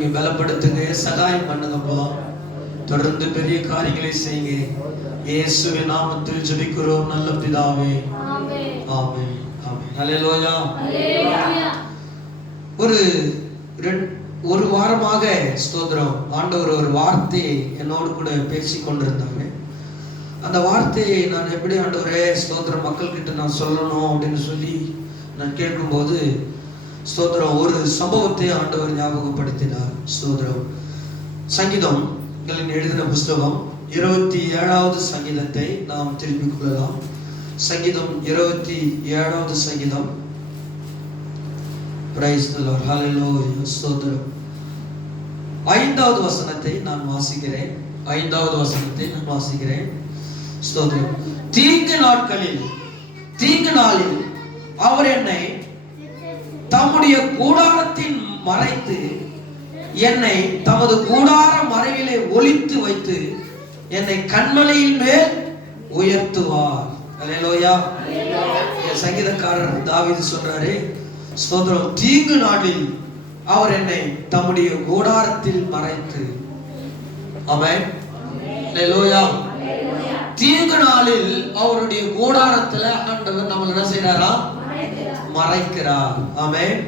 பலப்படுத்துங்க, சகாயம் பண்ணுங்கப்பா. தொடர்ந்து பெரிய காரியங்களை செய்யுங்க. இயேசுவின் நாமத்தில் ஜெபிக்கிறோம் நல்ல பிதாவே. ஆமென் ஆமென் ஆமென். ஹல்லேலூயா. ஒரு வாரமாக ஸ்தோத்திரம், ஆண்டவர் ஒரு வார்த்தையை என்னோடு கூட பேசிக் கொண்டிருந்தாங்க. அந்த வார்த்தையை நான் எப்படி ஆண்டவரே ஸ்தோத்திரம் மக்கள்கிட்ட நான் சொல்லணும் அப்படின்னு சொல்லி நான் கேட்கும்போது ஸ்தோத்திரம் ஒரு சம்பவத்தை ஆண்டவர் ஞாபகப்படுத்தினார். ஸ்தோத்திரம், சங்கீதம் எழுதின புஸ்தகம் 27வது சங்கீதத்தை நாம் திருப்பிக் கொள்ளலாம். சங்கீதம் 27வது சங்கீதம். Praise the lord. ஹல்லேலூயா. ஸ்தோத்திரம். 5வது வசனத்தை நான் வாசிக்கிறேன். 5வது வசனத்தை நான் வாசிக்கிறேன். ஸ்தோத்திரம். தீங்கு நாளில் அவர் என்னை தம்முடைய கூடாரத்தின் மறைத்து என்னை தமது கூடார மறைவிலே ஒளித்து வைத்து என்னை கண்மலையின் மேல் உயர்த்துவார். அல்லேலூயா. சங்கீதக்காரர் தாவீது சொல்றாரு, ஸ்தோத்திரம், தீங்கு நாளில் அவர் என்னை தம்முடைய கூடாரத்தில் மறைத்து. ஆமென். அல்லேலூயா. தீங்கு நாளில் அவருடைய கூடாரத்துல ஆண்டவர் நம்மள என்ன செய்றாரா? மறைக்கிறார். ஆமென்.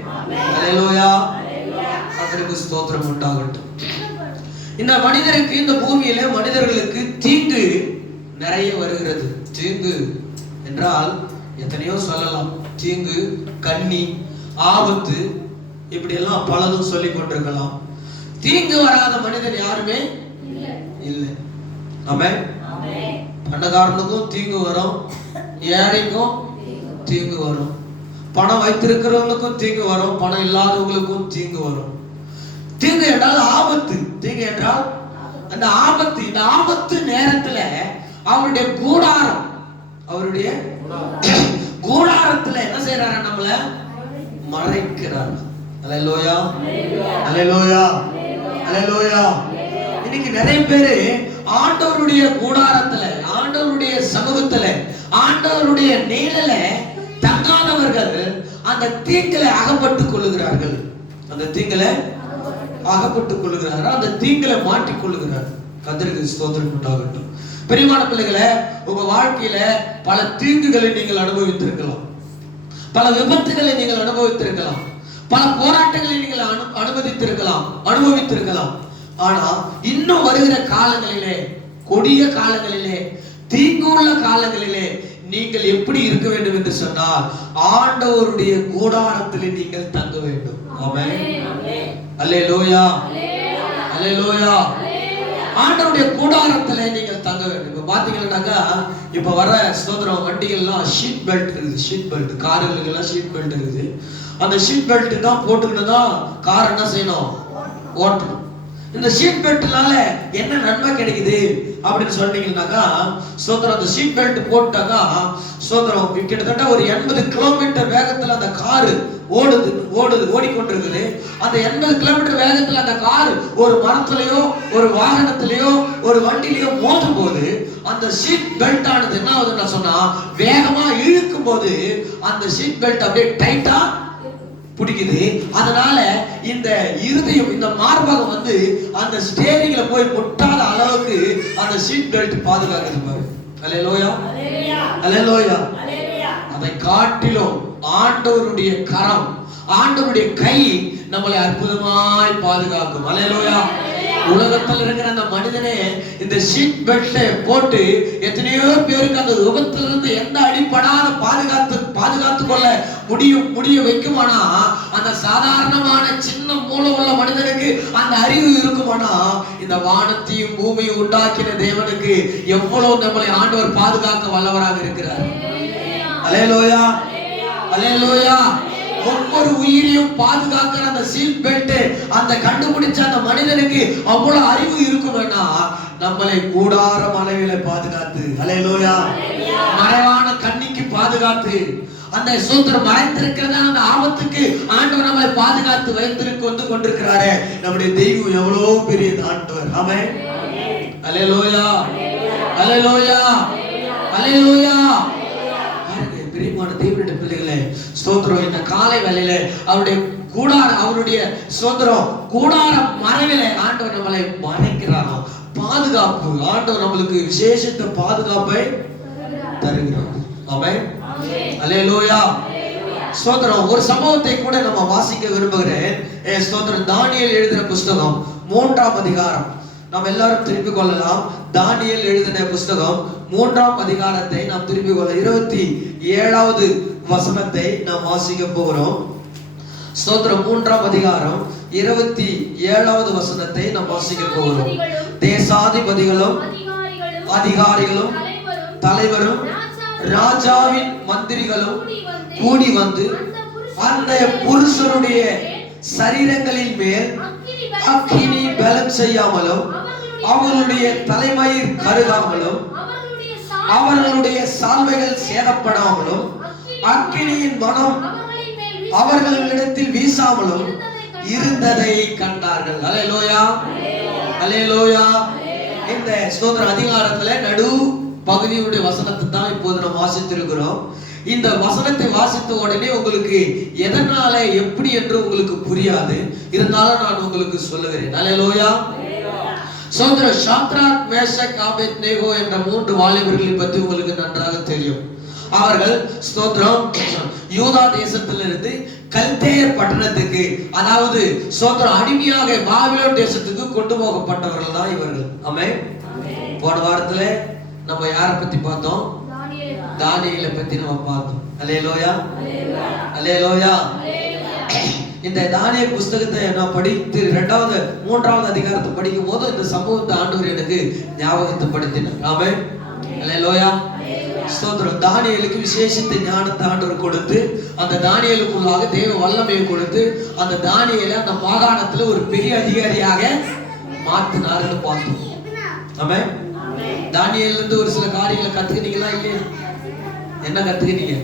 அல்லேலூயா. கர்த்தருக்கு ஸ்தோத்திரம் உண்டாகட்டும். இந்த மனிதருக்கு, இந்த பூமியில மனிதர்களுக்கு தீங்கு நிறைய வருகிறது. தீங்கு என்றால் எத்தனையோ சொல்லலாம். தீங்கு, கண்ணி, ஆபத்து, இப்படி எல்லாம் பலதும் சொல்லிக் கொண்டிருக்கலாம். தீங்கு வராத மனிதன் யாருமே இல்லை. ஆமென். பணக்காரனுக்கும் தீங்கு வரும், ஏழைக்கும் தீங்கு வரும், பணம் வைத்திருக்கிறவங்களுக்கும் தீங்கு வரும், பணம் இல்லாதவங்களுக்கும் தீங்கு வரும். தீங்கு என்றால் ஆபத்து. தீங்கு என்றால் அந்த ஆபத்து. இந்த ஆபத்து நேரத்துல அவருடைய கூடாரத்துல என்ன செய்யறாரு? நம்மள மறைக்கிறார். அல்லேலூயா. அல்லேலூயா. அல்லேலூயா. இன்னைக்கு நிறைய பேரு ஆண்டவருடைய கூடாரத்துல, ஆண்டவருடைய சமூகத்துல, ஆண்டவருடைய நிழல்ல தங்காதவர்கள் அந்த தீங்கில அகப்பட்டுக் கொள்ளுகிறார்கள். அந்த தீங்கில அகப்பட்டுக் கொள்ளுகிறார்கள், அந்த தீங்கில மாட்டிக் கொள்ளுகிறார்கள். கர்த்தருக்கு ஸ்தோத்திரம் உண்டாகட்டும். பெரியமான பிள்ளைகளே, உங்க வாழ்க்கையில பல தீங்குகளை நீங்கள் அனுபவித்திருக்கலாம், பல விபத்துகளை நீங்கள் அனுபவித்திருக்கலாம், பல போராட்டங்களை நீங்கள் அனுபவித்திருக்கலாம். ஆனா இன்னும் வருகிற காலங்களிலே, கொடிய காலங்களிலே, தீங்குள்ள காலங்களிலே நீங்கள் எப்படி இருக்க வேண்டும் என்று சொன்னால், ஆண்டவருடைய கூடாரத்திலே நீங்கள் தங்க வேண்டும். ஆமென். அல்லேலூயா. அல்லேலூயா. ஆண்டவருடைய கூடாரத்திலே நீங்கள் தங்க வேண்டும். இப்ப பாத்தீங்கன்னாக்கா, இப்ப வர ஸ்தோத்திரம் வண்டிகள்லாம் ஷீட் பெல்ட் இருக்குது. ஷீட் பெல்ட், கார்களுக்கெல்லாம் ஷீட் பெல்ட் இருக்குது. அந்த ஷீட் பெல்ட் தான் போட்டுக்கிட்டு தான் கார் என்ன செய்யணும்? ஓட்டணும். இந்த ஷீட் பெல்ட்னால என்ன நன்மை கிடைக்குது அப்படின்னு சொன்னீங்கன்னாக்கா, சோதரம், அந்த ஷீட் பெல்ட் போட்டாக்கா சோதரம் கிட்டத்தட்ட ஒரு 80 கிலோமீட்டர் வேகத்துல அந்த காரு ஓடிக்கொண்டிருக்குது. அந்த 80 கிலோமீட்டர் வேகத்துல அந்த கார் ஒரு மரத்திலேயோ ஒரு வாகனத்திலேயோ ஒரு வண்டியிலேயோ மோதும் போது அந்த ஷீட் பெல்ட் ஆனது என்ன ஆகுதுன்னு சொன்னா, வேகமா இழுக்கும் போது அந்த ஷீட் பெல்ட் அப்படியே டைட்டா பிடிக்குது. அதனால இந்த இருதயம், இந்த மார்பகம் வந்து அந்த ஸ்டேரிங்ல போய் முட்டாத அளவுக்கு அந்த சீட் பெல்ட் பாதுகாக்குது பாரு. அல்லேலூயா. அல்லேலூயா. அதை காட்டிலும் ஆண்டவருடைய கரம், ஆண்டவருடைய கை நம்மளை அற்புதமாய் பாதுகாக்கும். அல்லேலூயா. உலகத்தில் இருக்கிற அந்த மனிதனே இந்த சீட் பெல்ட்டை போட்டு எத்தனையோ பேருக்கு அந்த விபத்திலிருந்து எந்த அடிப்படாத பாதுகாத்து கொள்ள முடிய வைக்குமானா, அந்த சாதாரணமான சின்ன மூளை உள்ள மனிதனுக்கு அந்த அறிவு இருக்குமானா, இந்த வானத்தையும் பூமியை உண்டாக்கின தேவனுக்கு எவ்வளவு நம்மளை ஆண்டவர் பாதுகாக்க வல்லவராக இருக்கிறார். அல்லேலூயா. அல்லேலூயா. ஒவ்வொரு உயிரையும் பாதுகாக்கிற அந்த சீட் பெல்ட், அந்த கண்டுபிடிச்ச அந்த மனிதனுக்கு அவ்வளவு அறிவு இருக்கும்னா, நம்மளை கூடார மலையில பாதுகாத்து, அல்லேலூயா, மறைவான கண்ணிக்கு பாதுகாத்து, அந்த சூத்திரம் மறைத்திருக்கிறதா அந்த ஆபத்துக்கு ஆண்டவர் நம்மை பாதுகாத்து வந்து கொண்டிருக்கிறாரே. நம்முடைய தெய்வம் எவ்வளவு பெரிய ஆண்டவர். ஆமென். அல்லேலூயா. அல்லேலூயா. அல்லேலூயா. பிரியமான தேவனுடைய பிள்ளைகளே, ஸ்தோத்திரம், இந்த காலை வேளையில அவருடைய கூடாரம் அவருடைய சோதரம் கூடார மறைவிலே ஆண்டவர் நம்மளை மறைக்கிறாராம். பாதுகாப்பு, ஆண்டவர் நம்மளுக்கு விசேஷத்த பாதுகாப்பை தருகிறார். ஆமென், அல்லேலூயா. ஸ்தோத்திரம். ஒரு சம்பவத்தை கூட நம்ம வாசிக்க விரும்புகிறேன். ஸ்தோத்திரம். தானியேல் எழுதின புஸ்தகம் 3ஆம் அதிகாரம் நாம் எல்லாரும் திருப்பிக் கொள்ளலாம். தானியேல் எழுதின புஸ்தகம் 3ஆம் அதிகாரத்தை நாம் திருப்பிக் கொள்ள 27வது வசனத்தை நாம் வாசிக்க போகிறோம். ஸ்தோத்திரம். 3ஆம் அதிகாரம் 27வது வசனத்தை நாம் வாசிக்க போகிறோம். தேசாதிபதிகளும் அதிகாரிகளும் தலைவரும் ராஜாவின் மந்திரிகளும் கூடி வந்து அந்த புருஷருடைய சரீரங்களின் மேல் அக்கினி பலம் செய்யாமலும் அவர்களுடைய தலைமயிர் கருகாமலும் அவர்களுடைய சால்வைகள் சேதப்படாமலும் அக்கினியின் மனம் அவர்களிடத்தில் வீசாமலும் இருந்ததை கண்டார்கள். அல்லேலூயா, அல்லேலூயா. இந்த ஸ்தோத்திர அதிகாரத்துல நடு பகுதியுடைய வசனத்தை தான் இப்போது நாம் வாசித்திருக்கிறோம். இந்த வசனத்தை வாசித்த உடனே உங்களுக்கு எதனால எப்படி என்று உங்களுக்கு புரியாது, இருந்தாலும் நான் உங்களுக்கு சொல்லுகிறேன். அல்லேலூயா. சோதர ஷாத்ராக், மேஷக், ஆபேத்நேகோ என்ற 3 வாலிபர்களை பற்றி உங்களுக்கு நன்றாக தெரியும். அவர்கள் ஸ்தோத்திரம் யூதா தேசத்திலிருந்து கல்தேயர் பட்டணத்துக்கு, அதாவது ஸ்தோத்திரம் அடிமையாக பாபிலோன் தேசத்துக்கு கொண்டு போகப்பட்டவர்கள் தான் இவர்கள். ஆமென். போன வாரத்துல நம்ம யாரை பத்தி பார்த்தோம்? தானியேலை பத்தி நம்ம பார்த்தோம். அல்லேலூயா, அல்லேலூயா. இந்த தானியேல் புஸ்தகத்தை நான் படித்து 2வது 3வது அதிகாரத்தை படிக்கும் போது இந்த சம்பவத்தை ஆண்டவர் எனக்கு ஞாபகப்படுத்தினார். ஆமென், அல்லேலூயா. ஸ்தோத்திரம். தானியேலுக்கு விசேஷித்த ஞானத்தை ஆண்டவர் கொடுத்து அந்த தானியேலுக்குள்ளாக தேவ வல்லமையை கொடுத்து அந்த தானியேலை அந்த மாகாணத்துல ஒரு பெரிய அதிகாரியாக மாத்தினார்னு பார்த்தோம். ஆமென். தானியேல்ல இருந்து ஒரு சில காரியங்களை கத்துக்கிட்டீங்களா இல்லையா? என்ன கத்துக்கிட்டீங்க?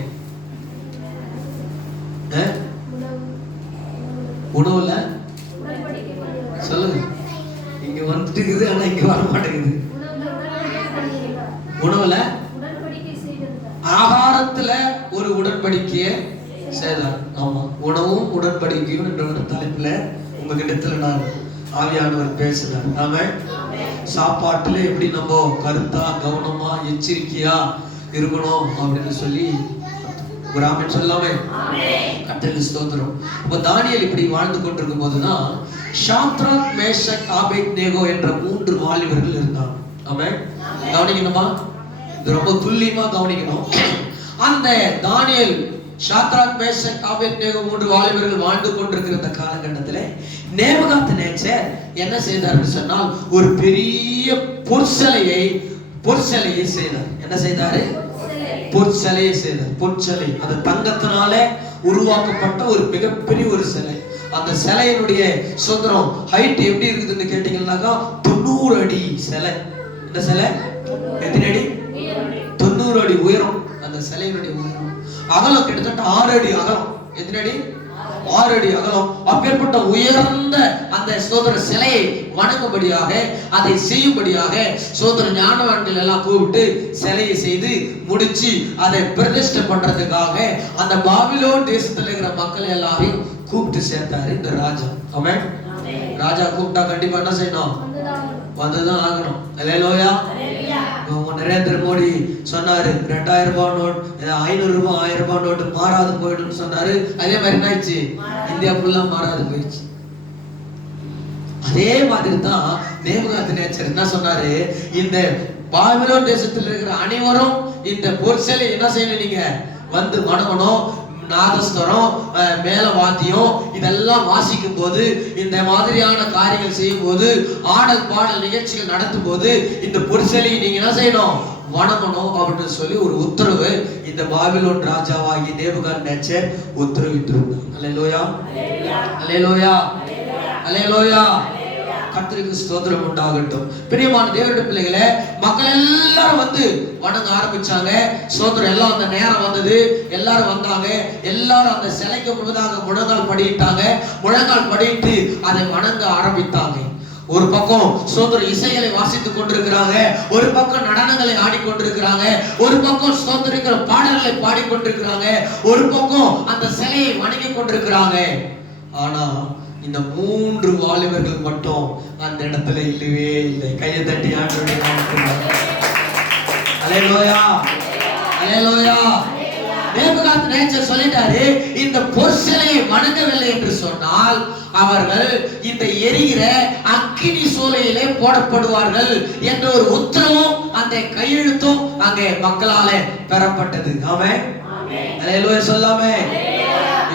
உணவுல சொல்லுங்க. இங்க வந்துட்டு இருக்குது, ஆனா இங்க வர மாட்டேங்குது. உணவுல, ஆகாரத்துல ஒரு உடன்படிக்கைய செய்தார். ஆமா, உணவும் உடன்படிக்கையும் என்ற ஒரு தலைப்புல உங்ககிட்ட நான் ஆவியானவர் பேசுறார். ஆமென். சாப்பாட்டுல எப்படி நம்ம கருத்தா கவனமா எச்சரிக்கையா இருக்கணும் அப்படின்னு சொல்லி கிராமம் சொல்லாமே. கர்த்தருக்கு ஸ்தோத்திரம். அப்ப தானியேல் இப்படி வாழ்ந்து கொண்டிருக்கும் போதுதான் ஷாத்ராக், மேஷக், ஆபேத்நேகோ என்ற 3 வாலிபர்கள் இருந்தாங்க. ஆமென். கவனிக்கணுமா? இது ரொம்ப துல்லியமா கவனிக்கணும். அந்த தானியேல், ஷாத்ராக், மேஷக், ஆபேத்நேகோ 3 வாலிபர்கள் வாழ்ந்து கொண்டிருக்கிற இந்த காலகட்டத்தில் நேபுகாத்நேச்சர் என்ன செய்தார் சொன்னால் ஒரு பெரிய பொற்சிலையை செய்தார். என்ன செய்தாரு? பொற்சிலையை செய்தார். பொற்சிலை, அது தங்கத்தினால உருவாக்கப்பட்ட ஒரு மிகப்பெரிய ஒரு சிலை. அந்த சிலையினுடைய சுதந்திரம் ஹைட் எப்படி இருக்குதுன்னு கேட்டீங்கன்னாக்கா 90 அடி சிலை. இந்த சிலை எத்தனை அடி? 90 அடி உயரம். அந்த சிலையினுடைய உயரம். அகலம் கிட்டத்தட்ட 6 அடி அகலம். எத்தனை அடி? 6 அடி அகலம். அப்பேற்பட்ட உயர்ந்த அந்த சோதர சிலையை வணங்கும்படியாக, அதை செய்யும்படியாக சோதர ஞானவான்கள் எல்லாம் கூப்பிட்டு சிலையை செய்து முடிச்சு அதை பிரதிஷ்டை பண்றதுக்காக அந்த பாபிலோன் தேசத்துல இருக்கிற மக்கள் எல்லாரையும் கூப்பிட்டு சேர்த்தாரு இந்த ராஜா. ஆமென். ராஜா கூப்பிட்டா கண்டிப்பா என்ன செய்யணும்? வந்துதான் ஆகணும். அல்லேலூயா. நரேந்திர மோடி சொன்னாரு 2000 ரூபாய் நோட், 500 ரூபாய் 1000 ரூபாய் நோட்டு மாறாது போயிடும் சொன்னாரு. அதே மாதிரி என்ன ஆயிடுச்சு? இந்தியா ஃபுல்லா மாறாது போயிடுச்சு. அதே மாதிரி தான் நேபுகாத்நேச்சர் என்ன சொன்னாரு? இந்த பாபிலோன் தேசத்தில் இருக்கிற அனைவரும் இந்த பொற்சிலை என்ன செய்யணும்? நீங்க வந்து வணங்கணும். நாதஸ்வரம், மேல வாத்தியம் இதெல்லாம் வாசிக்கும் போது, இந்த மாதிரியான காரியங்கள் செய்யும் போது, ஆடல் பாடல் நிகழ்ச்சிகள் நடத்தும் போது இந்த பொற்சிலையை நீங்க என்ன செய்யணும்? வணங்கணும் அப்படின்னு சொல்லி ஒரு உத்தரவு இந்த பாபிலோன் ராஜாவாகிய நேபுகாத்நேச்சர் உத்தரவிட்டிருந்தார். அல்லேலூயா, அல்லேலூயா, அல்லேலூயா. கர்த்தருக்கு ஸ்தோத்திரம் உண்டாகட்டும். பிரியமான தேவனுடைய பிள்ளைகளே, மக்கள் எல்லாரும் வந்து வணங்க ஆரம்பிச்சாங்க. ஸ்தோத்திரம். எல்லாம் அந்த நேரம் வந்தது, எல்லாரும் வந்தாங்க. எல்லாரும் அந்த சிலைக்கு முன்பதாக முழங்கால் படியிட்டாங்க. முழங்கால் படியிட்டு அதை வணங்க ஆரம்பித்தாங்க. ஒரு பக்கம் ஸ்தோத்திர இசைகளை வாசித்துக் கொண்டிருக்கிறாங்க, ஒரு பக்கம் நடனங்களை ஆடிக்கொண்டிருக்கிறாங்க, ஒரு பக்கம் ஸ்தோத்திரிக்கிற பாடல்களை பாடிக்கொண்டிருக்கிறாங்க, ஒரு பக்கம் அந்த சிலையை வணங்கி கொண்டிருக்கிறாங்க. ஆனா இந்த 3 வாலிபர்கள் மட்டும் அந்த இடத்துல இல்லவே இல்லை. கையை தட்டி ஆண்டவருடைய நாமத்தில் அல்லேலூயா, அல்லேலூயா. நேபுகாத்நேச்சர் சொல்லிட்டாரு, இந்த பொற்சிலையை வணங்கவில்லை என்று சொன்னால் அவர்கள் இந்த எரிகிற அக்கினி சூளையிலே போடப்படுவார்கள் என்ற ஒரு உத்தரவும் அந்த கையெழுத்தும் அங்கே மக்களாலே பெறப்பட்டது. ஆமென், அல்லேலூயா சொல்லாமே.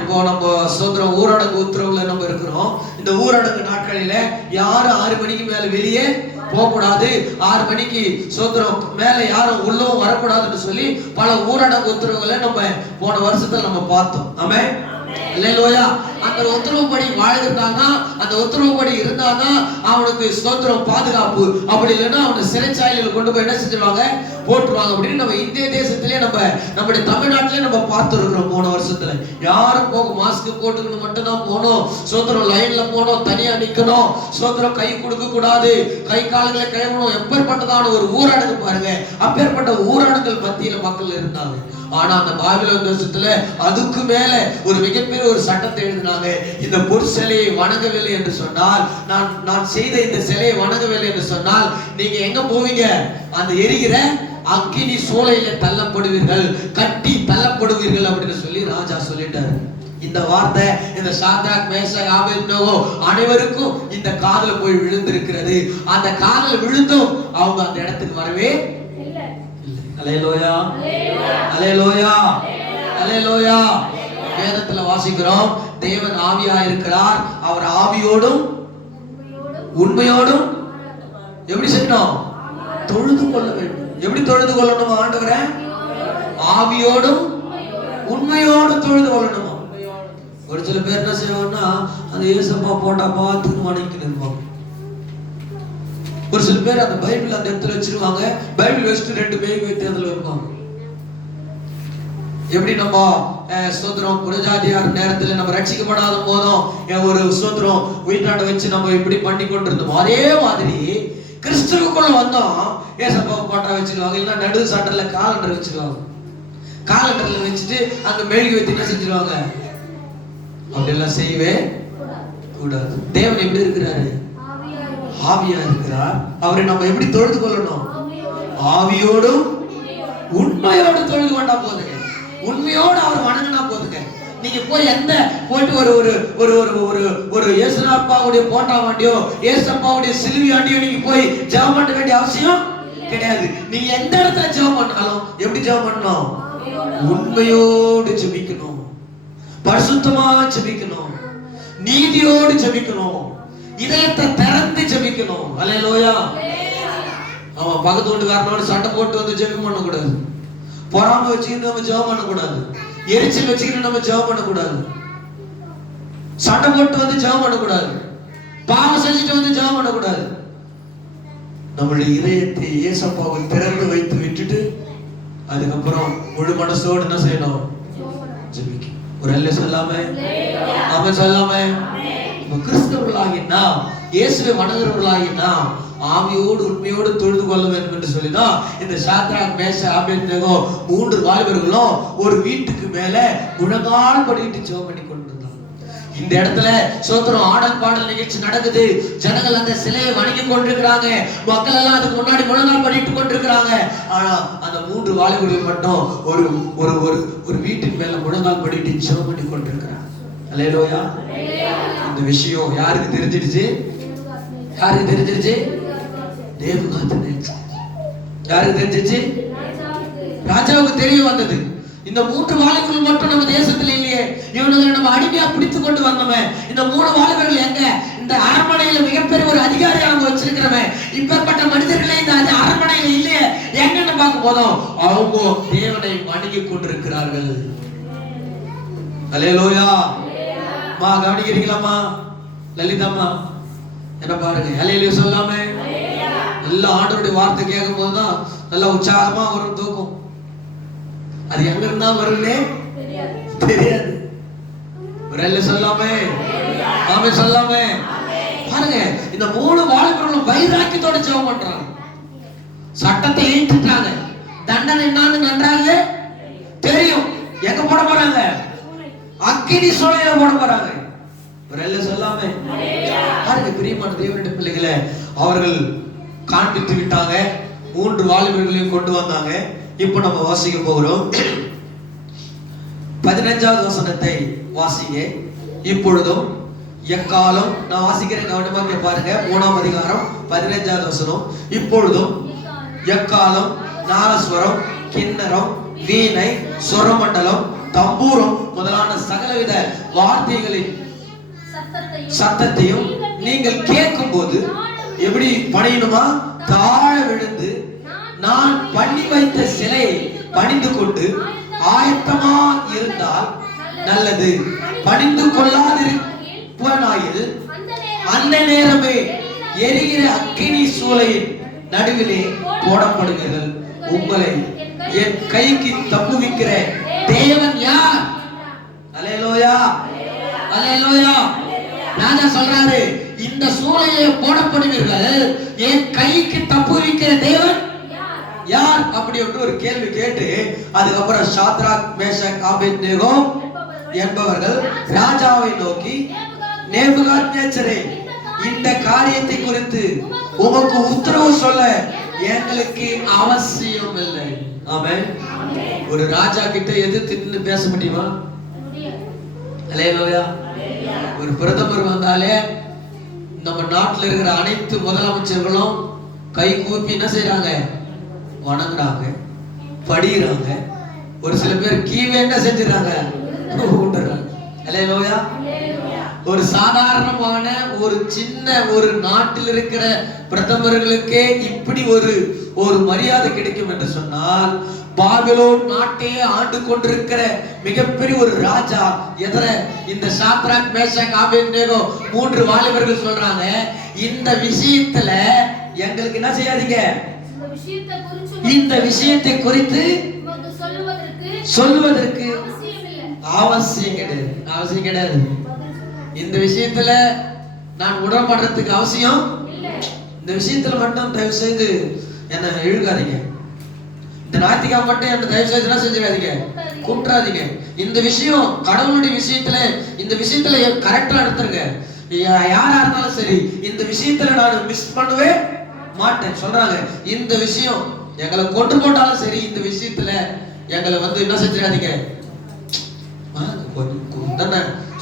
இப்போ நம்ம சுதந்திரம் ஊரடங்கு உத்தரவுல நம்ம இருக்கிறோம். இந்த ஊரடங்கு நாட்களில யாரும் 6 மணிக்கு மேல வெளியே போக கூடாது, 6 மணிக்கு சுதந்திரம் மேல யாரும் உள்ளவும் வரக்கூடாதுன்னு சொல்லி பல ஊரடங்கு உத்தரவுகளை நம்ம போன வருஷத்துல நம்ம பார்த்தோம். ஆமென், அல்லேலூயா. அந்த உத்தரவுப்படி வாழ்ந்தான்னா, அந்த உத்தரவுப்படி இருந்தாதான் அவனுக்கு சுதந்திரம் பாதுகாப்பு. அப்படி இல்லைன்னா அவனை சிறைச்சாலையில் கொண்டு போய் என்ன செஞ்சிருவாங்க, போட்டுருவாங்க. அப்படின்னு நம்ம இந்திய தேசத்திலே நம்முடைய தமிழ்நாட்டிலே நம்ம பார்த்துருக்கிறோம். போன வருஷத்துல யாரும் போக மாஸ்க் போட்டுக்கணும் மட்டும்தான் போனோம். சுதந்திரம் லைன்ல போனோம், தனியா நிக்கணும், சுதந்திரம் கை கொடுக்க கூடாது, கை கால்களை கைவிடணும். எப்பேற்பட்டதான ஒரு ஊரடங்கு பாருங்க. அப்பேற்பட்ட ஊரடங்குகள் மத்தியில மக்கள் இருந்தாங்க. ஆனா அந்த பாபிலோன் தேசத்துல அதுக்கு மேல ஒரு மிகப்பெரிய ஒரு சட்டத்தை எழுதினாங்க. இந்த பொற்சிலையை வணங்கவில்லை என்று சொன்னால், நான் செய்த இந்த சிலையை வணங்கவில்லை என்று சொன்னால் நீங்க எங்க போவீங்க, அந்த எரிகிற அக்கினி சூளையில தள்ளப்படுவீர்கள், கட்டி தள்ளப்படுவீர்கள் அப்படின்னு சொல்லி ராஜா சொல்லிட்டாரு. இந்த வார்த்தை இந்த சாத்ராக் மேஷாக் ஆபேத்நேகோ அனைவருக்கும் இந்த காதுல போய் விழுந்திருக்கிறது. அந்த காதுல விழுந்தும் அவங்க அந்த இடத்துக்கு வரவே இல்லை. அல்லேலூயா, அல்லேலூயா, அல்லேலூயா. வேதத்துல வாசிக்கிறோம், தேவன் ஆவியா இருக்கிறார், அவர் ஆவியோடும் உண்மையோடும் எப்படி செய்யணும், தொழுது கொள்ள வேண்டும். எப்படி தொழுது கொள்ளணும் ஆண்டவரே, ஆவியோடும் உண்மையோடும் தொழுது கொள்ளணும். ஒரு சில பேர் என்ன செய்வாங்கன்னா, அந்த இயேசப்பா போட்டா பார்த்து வணங்கிட்டு. ஒரு சில பேர் அந்த பைபிள் அந்த இடத்துல வச்சிருவாங்க, பைபிள் வச்சுட்டு 2 பேய் வைத்து அதுல வைப்பாங்க. எப்படி நம்ம ஸ்தோத்திரம் புரஜாதியார் நேரத்துல நம்ம ரட்சிக்கப்படாத போதும் ஒரு ஸ்தோத்திரம் உயிர்நாட்ட வச்சு நம்ம இப்படி பண்ணி கொண்டிருந்தோம், அதே மாதிரி கிறிஸ்துவுக்குள்ள வந்தோம் ஏசப்பா போட்டா வச்சிருவாங்க, இல்லைன்னா நடு சாட்டர்ல காலண்டர் வச்சிருவாங்க. காலண்டர்ல வச்சுட்டு அங்க மெழுகி வைத்து என்ன செஞ்சிருவாங்க. அப்படியெல்லாம் செய்யவே கூடாது. தேவன் எப்படி இருக்கிறாரு, ஆவியா இருக்கிறார். அவரை நம்ம எப்படி தொழுது கொள்ளணும், ஆவியோடும் உண்மையோடு தொழுது கொண்டா போதுங்க. உண்மையோடு அவர் வணங்கினா போதுங்க. நீங்க போய் போயிட்டு ஒரு ஒரு ஒரு ஒரு ஒரு இயேசுநாப்பாவுடைய போட்டா வாண்டியோ இயேசப்பாவுடைய சிலுவையாண்டியோ நீங்க போய் ஜெபம் பண்ண வேண்டிய அவசியம் கிடையாது. நீங்க எந்த இடத்துல ஜெபம் பண்ணாலும் எப்படி ஜெபம் பண்ணணும், உண்மையோடு ஜெபிக்கணும், பரிசுத்தமா ஜெபிக்கணும், நீதியோடு ஜெபிக்கணும், இதயத்தை திறந்து ஜெபிக்கணும். அல்லேலூயா. அவன் பக்கத்து வீட்டுக்காரனோட சண்டை போட்டு வந்து ஜெபம் பண்ண கூடாது, பொறாமை வச்சுக்கிட்டு நம்ம ஜெபம் பண்ண கூடாது, எரிச்சல் வச்சுக்கிட்டு நம்ம ஜெபம் பண்ண கூடாது, சண்டை போட்டு வந்து ஜெபம் பண்ண கூடாது, பாவம் செஞ்சுட்டு வந்து ஜெபம் பண்ண கூடாது. நம்மளுடைய இதயத்தை இயேசப்பாவுக்கு திறந்து வைத்து விட்டுட்டு அதுக்கப்புறம் முழு மனசோடு என்ன செய்யணும், ஜெபிக்கணும். ஒரு அல்ல சொல்லாம ஆமென் சொல்லாம. கிறிஸ்தவர்களாகி நாம், இயேசுவை வணங்குறவர்களாகி நாம் ஆவியோடு உண்மையோடு தொழுது கொள்ள வேண்டும் என்று சொல்லிதான் இந்த சாத்ராக் மேஷாக் ஆபேத்நேகோ 3 வாலிபர்களும் ஒரு வீட்டுக்கு மேல முழங்கால் படிட்டு ஜெபம் பண்ணி கொண்டிருந்தாங்க. இந்த இடத்துல ஸ்தோத்திரம் ஆடல் பாடல் நிகழ்ச்சி நடக்குது. ஜனங்கள் அந்த சிலையை வணங்கி கொண்டிருக்கிறாங்க, மக்கள் எல்லாம் அதுக்கு முன்னாடி முழங்கால் படிட்டு கொண்டிருக்கிறாங்க. ஆனா அந்த 3 வாலிபர்கள் மட்டும் ஒரு ஒரு ஒரு வீட்டின் மேல முழங்கால் படிட்டு ஜெபம் பண்ணி கொண்டிருக்கிறாங்க. அல்லேலூயா. இந்த விஷயம் யாருக்கு தெரிஞ்சிடுச்சு, யாருக்கு தெரிஞ்சிடுச்சு, நேபுகாத்நேச்சர். யாருக்கு தெரிஞ்சிச்சு, ராஜாவுக்கு தெரிய வந்தது. இந்த 3 வாலிபர்கள் மட்டும் நம்ம தேசத்துல இல்லையே, இவனுங்களை நம்ம அடிமையா பிடித்து கொண்டு வந்தவன். இந்த 3 வாலிபர்கள் எங்க, இந்த அரண்மனையில மிகப்பெரிய ஒரு அதிகாரியா அவங்க வச்சிருக்கிறவன். இப்பேற்பட்ட மனிதர்களே இந்த அரண்மனையில இல்லையே, எங்கன்னு பார்க்கும் போதும் அவங்க தேவனை வணங்கி கொண்டிருக்கிறார்கள். அல்லேலூயா. மா கவனிக்கிறீங்களாமா லலிதாமா, என்ன பாருங்க, அல்லேலூயா சொல்லாமே. எல்லா ஆண்டவருடைய வார்த்தை கேட்கும் போதுதான் நல்லா உற்சாகமா வரும், தூக்கும். அது எங்க இருந்தா வரும்னே தெரியாது. ஒரு அல்லேலூயா சொல்லாமே, ஆமென் சொல்லாமே. பாருங்க, இந்த 3 வாலிபர்களும் வைராக்கியத்தோட ஜெபம் பண்றாங்க. சட்டத்தை ஏற்றுட்டாங்க, தண்டனை என்னன்னு நன்றாக தெரியும். எங்க போட போறாங்க, அக்கினி சூளையில போட போறாங்க. சொல்லாமே பாருங்க பிரியமான தேவனுடைய பிள்ளைகளை அவர்கள் காண்பித்து விட்டாங்க. 3 வாலிபர்களையும் கொண்டு வந்தாங்க. இப்போ நம்ம வாசிக்க போகிறோம். 15வது வசனத்தை வாசிங்க. இப்பொழுதும் எக்காலம், நான் வாசிக்கிறேன் கவனமாக பாருங்க. 3ஆம் அதிகாரம் 15வது வசனம். இப்பொழுதும் எக்காலம், நாரஸ்வரம், கிண்ணரம், வீணை, சொரமண்டலம், தம்பூரம் முதலான சகலவித வார்த்தைகளின் சத்தத்தையும் நீங்கள் கேட்கும் போது எப்படி பணியணுமா? தாழ விழுந்து நான் பண்ணி வைத்த சிலையை பணிந்து கொண்டு ஆயத்தமா இருந்தால் நல்லது. பணிந்து கொள்ளாதிருப்பானாயில் அந்த நேரமே எரிகிற அக்கினி சூளையின் நடுவிலே போடப்படுவீர்கள். உங்களை என் கைக்கு தப்புவிக்கிற தேவன் யார்? அல்லேலூயா, அல்லேலூயா. ராஜா சொல்றாரு, இந்த சூளையிலே போடப்படுவீர்கள், என் கைக்கு தப்புவிக்கிற தேவன் யார்? அப்படி ஒரு கேள்வி கேட்டு அதுக்கப்புறம் சாத்ராக், மேஷக், ஆபேத்நேகோ என்பவர்கள் ராஜாவை நோக்கி, நேபுகாத்நேச்சரே, இந்த காரியத்தை குறித்து உமக்கு உத்தரவு சொல்ல எங்களுக்கு அவசியம் இல்லை. ஆமென். ஒரு ராஜா கிட்ட எதிர்த்து நின்னு பேச முடியுமா? அல்லேலூயா. ஒரு பிரதமர் வந்தாலே நம்ம நாட்டில் இருக்கிற அனைத்து முதலமைச்சர்களும் கை கூப்பி என்ன செய்யறாங்க? வணங்குறாங்க, படிக்கிறாங்க. ஒரு சில பேர் கீழே என்ன செஞ்சிடறாங்க? அல்லேலூயா. ஒரு சாதாரணமான ஒரு சின்ன ஒரு நாட்டில் இருக்கிற பிரதமர்களுக்கே இப்படி ஒரு மரியாதை கிடைக்கும் என்று சொன்னால், பாபிலோன் நாட்டையே ஆண்டு கொண்டிருக்கிற மிகப்பெரிய ஒரு ராஜா எதிர இந்த சாத்ராக், மேஷக், ஆபேத்நேகோ 3 வாலிபர்கள் சொல்றாங்க, இந்த விஷயத்துல எங்களுக்கு என்ன செய்யாதீங்க, இந்த விஷயத்தை குறித்து சொல்லுவதற்கு அவசியம் கிடையாது. அவசியம் கிடையாது. இந்த விஷயத்துல நான் உடன்படுறதுக்கு அவசியம். இந்த விஷயத்துல மட்டும் தயவு செய்து என்ன இழுக்காதீங்க. இந்த ஞாயிற்றுக்கிழமை மட்டும் என்ன தயவு செய்து என்ன செஞ்சிடாதீங்க, கூப்பிடாதீங்க. இந்த விஷயம் கடவுளுடைய விஷயத்துல, இந்த விஷயத்துல கரெக்டா எடுத்துருங்க. யாரா இருந்தாலும் சரி, இந்த விஷயத்துல நான் மிஸ் பண்ணவே மாட்டேன் சொல்றாங்க. இந்த விஷயம் எங்களை கொண்டு போட்டாலும் சரி, இந்த விஷயத்துல எங்களை என்ன செஞ்சிடாதீங்க.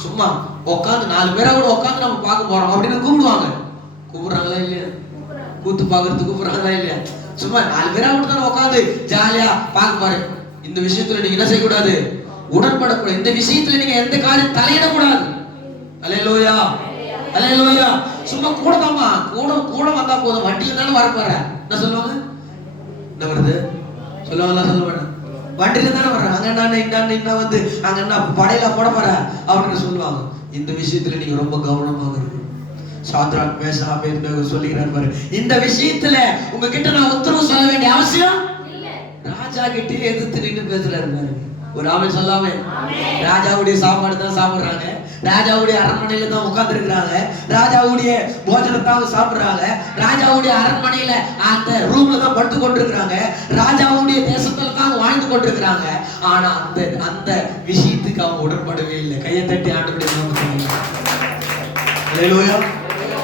சும்மா உட்காந்து 4 பேரா கூட உட்காந்து நம்ம பார்க்க போறோம் அப்படின்னு கூப்பிடுவாங்க. கூப்பிடுறாங்களா இல்லையா? கூத்து பாக்குறதுக்கு கூப்பிடுறாங்களா இல்லையா? சும்மா 4 பேரா கூட தானே உட்காந்து ஜாலியா பார்க்க பாரு. இந்த விஷயத்துல நீங்க என்ன செய்யக்கூடாது? உடன்படக்கூடாது. இந்த விஷயத்துல நீங்க எந்த காரியம் தலையிடக்கூடாது. அல்லேலூயா, அல்லேலூயா. சும்மா கூட தாமா, கூட வந்தா போதும். வண்டியில தானே வர போற. என்ன சொல்லுவாங்க? என்ன வருது சொல்லுவாங்களா? சொல்ல மாட்டேன். வண்டியில தானே வர்றேன், அங்க என்ன வந்து அங்க என்ன படையில போட போற அப்படின்னு சொல்லுவாங்க. இந்த விஷயத்துல நீங்க ரொம்ப கவனமாக இருக்கணும். சாத்ராக், மேஷக், ஆபேத்நேகோ சொல்லுகிறார் பாரு, இந்த விஷயத்துல உங்ககிட்ட நான் உத்தரவு சொல்ல வேண்டிய அவசியம் இல்ல. ராஜா கிட்டே எதிர்த்து நின்று பேசுறாரு பாருங்க. ஒரு ஆமென் சொல்லாமே. ராஜாவுடைய சாப்பாடு தான் சாப்பிடுறாங்க, ராஜாவுடைய அரண்மனையில தான் உட்கார்ந்து இருக்கிறாங்க, ராஜாவுடைய போஜனத்தான் சாப்பிடுறாங்க, ராஜாவுடைய அரண்மனையில அந்த ரூம்ல தான் படுத்து கொண்டிருக்கிறாங்க, ராஜாவுடைய தேசத்துல தான் வாழ்ந்து கொண்டிருக்கிறாங்க. ஆனா அந்த விஷயத்துக்கு அவங்க உடன்படவே இல்லை. கையை தட்டி ஆண்டவருடைய நாமத்தை. அல்லேலூயா.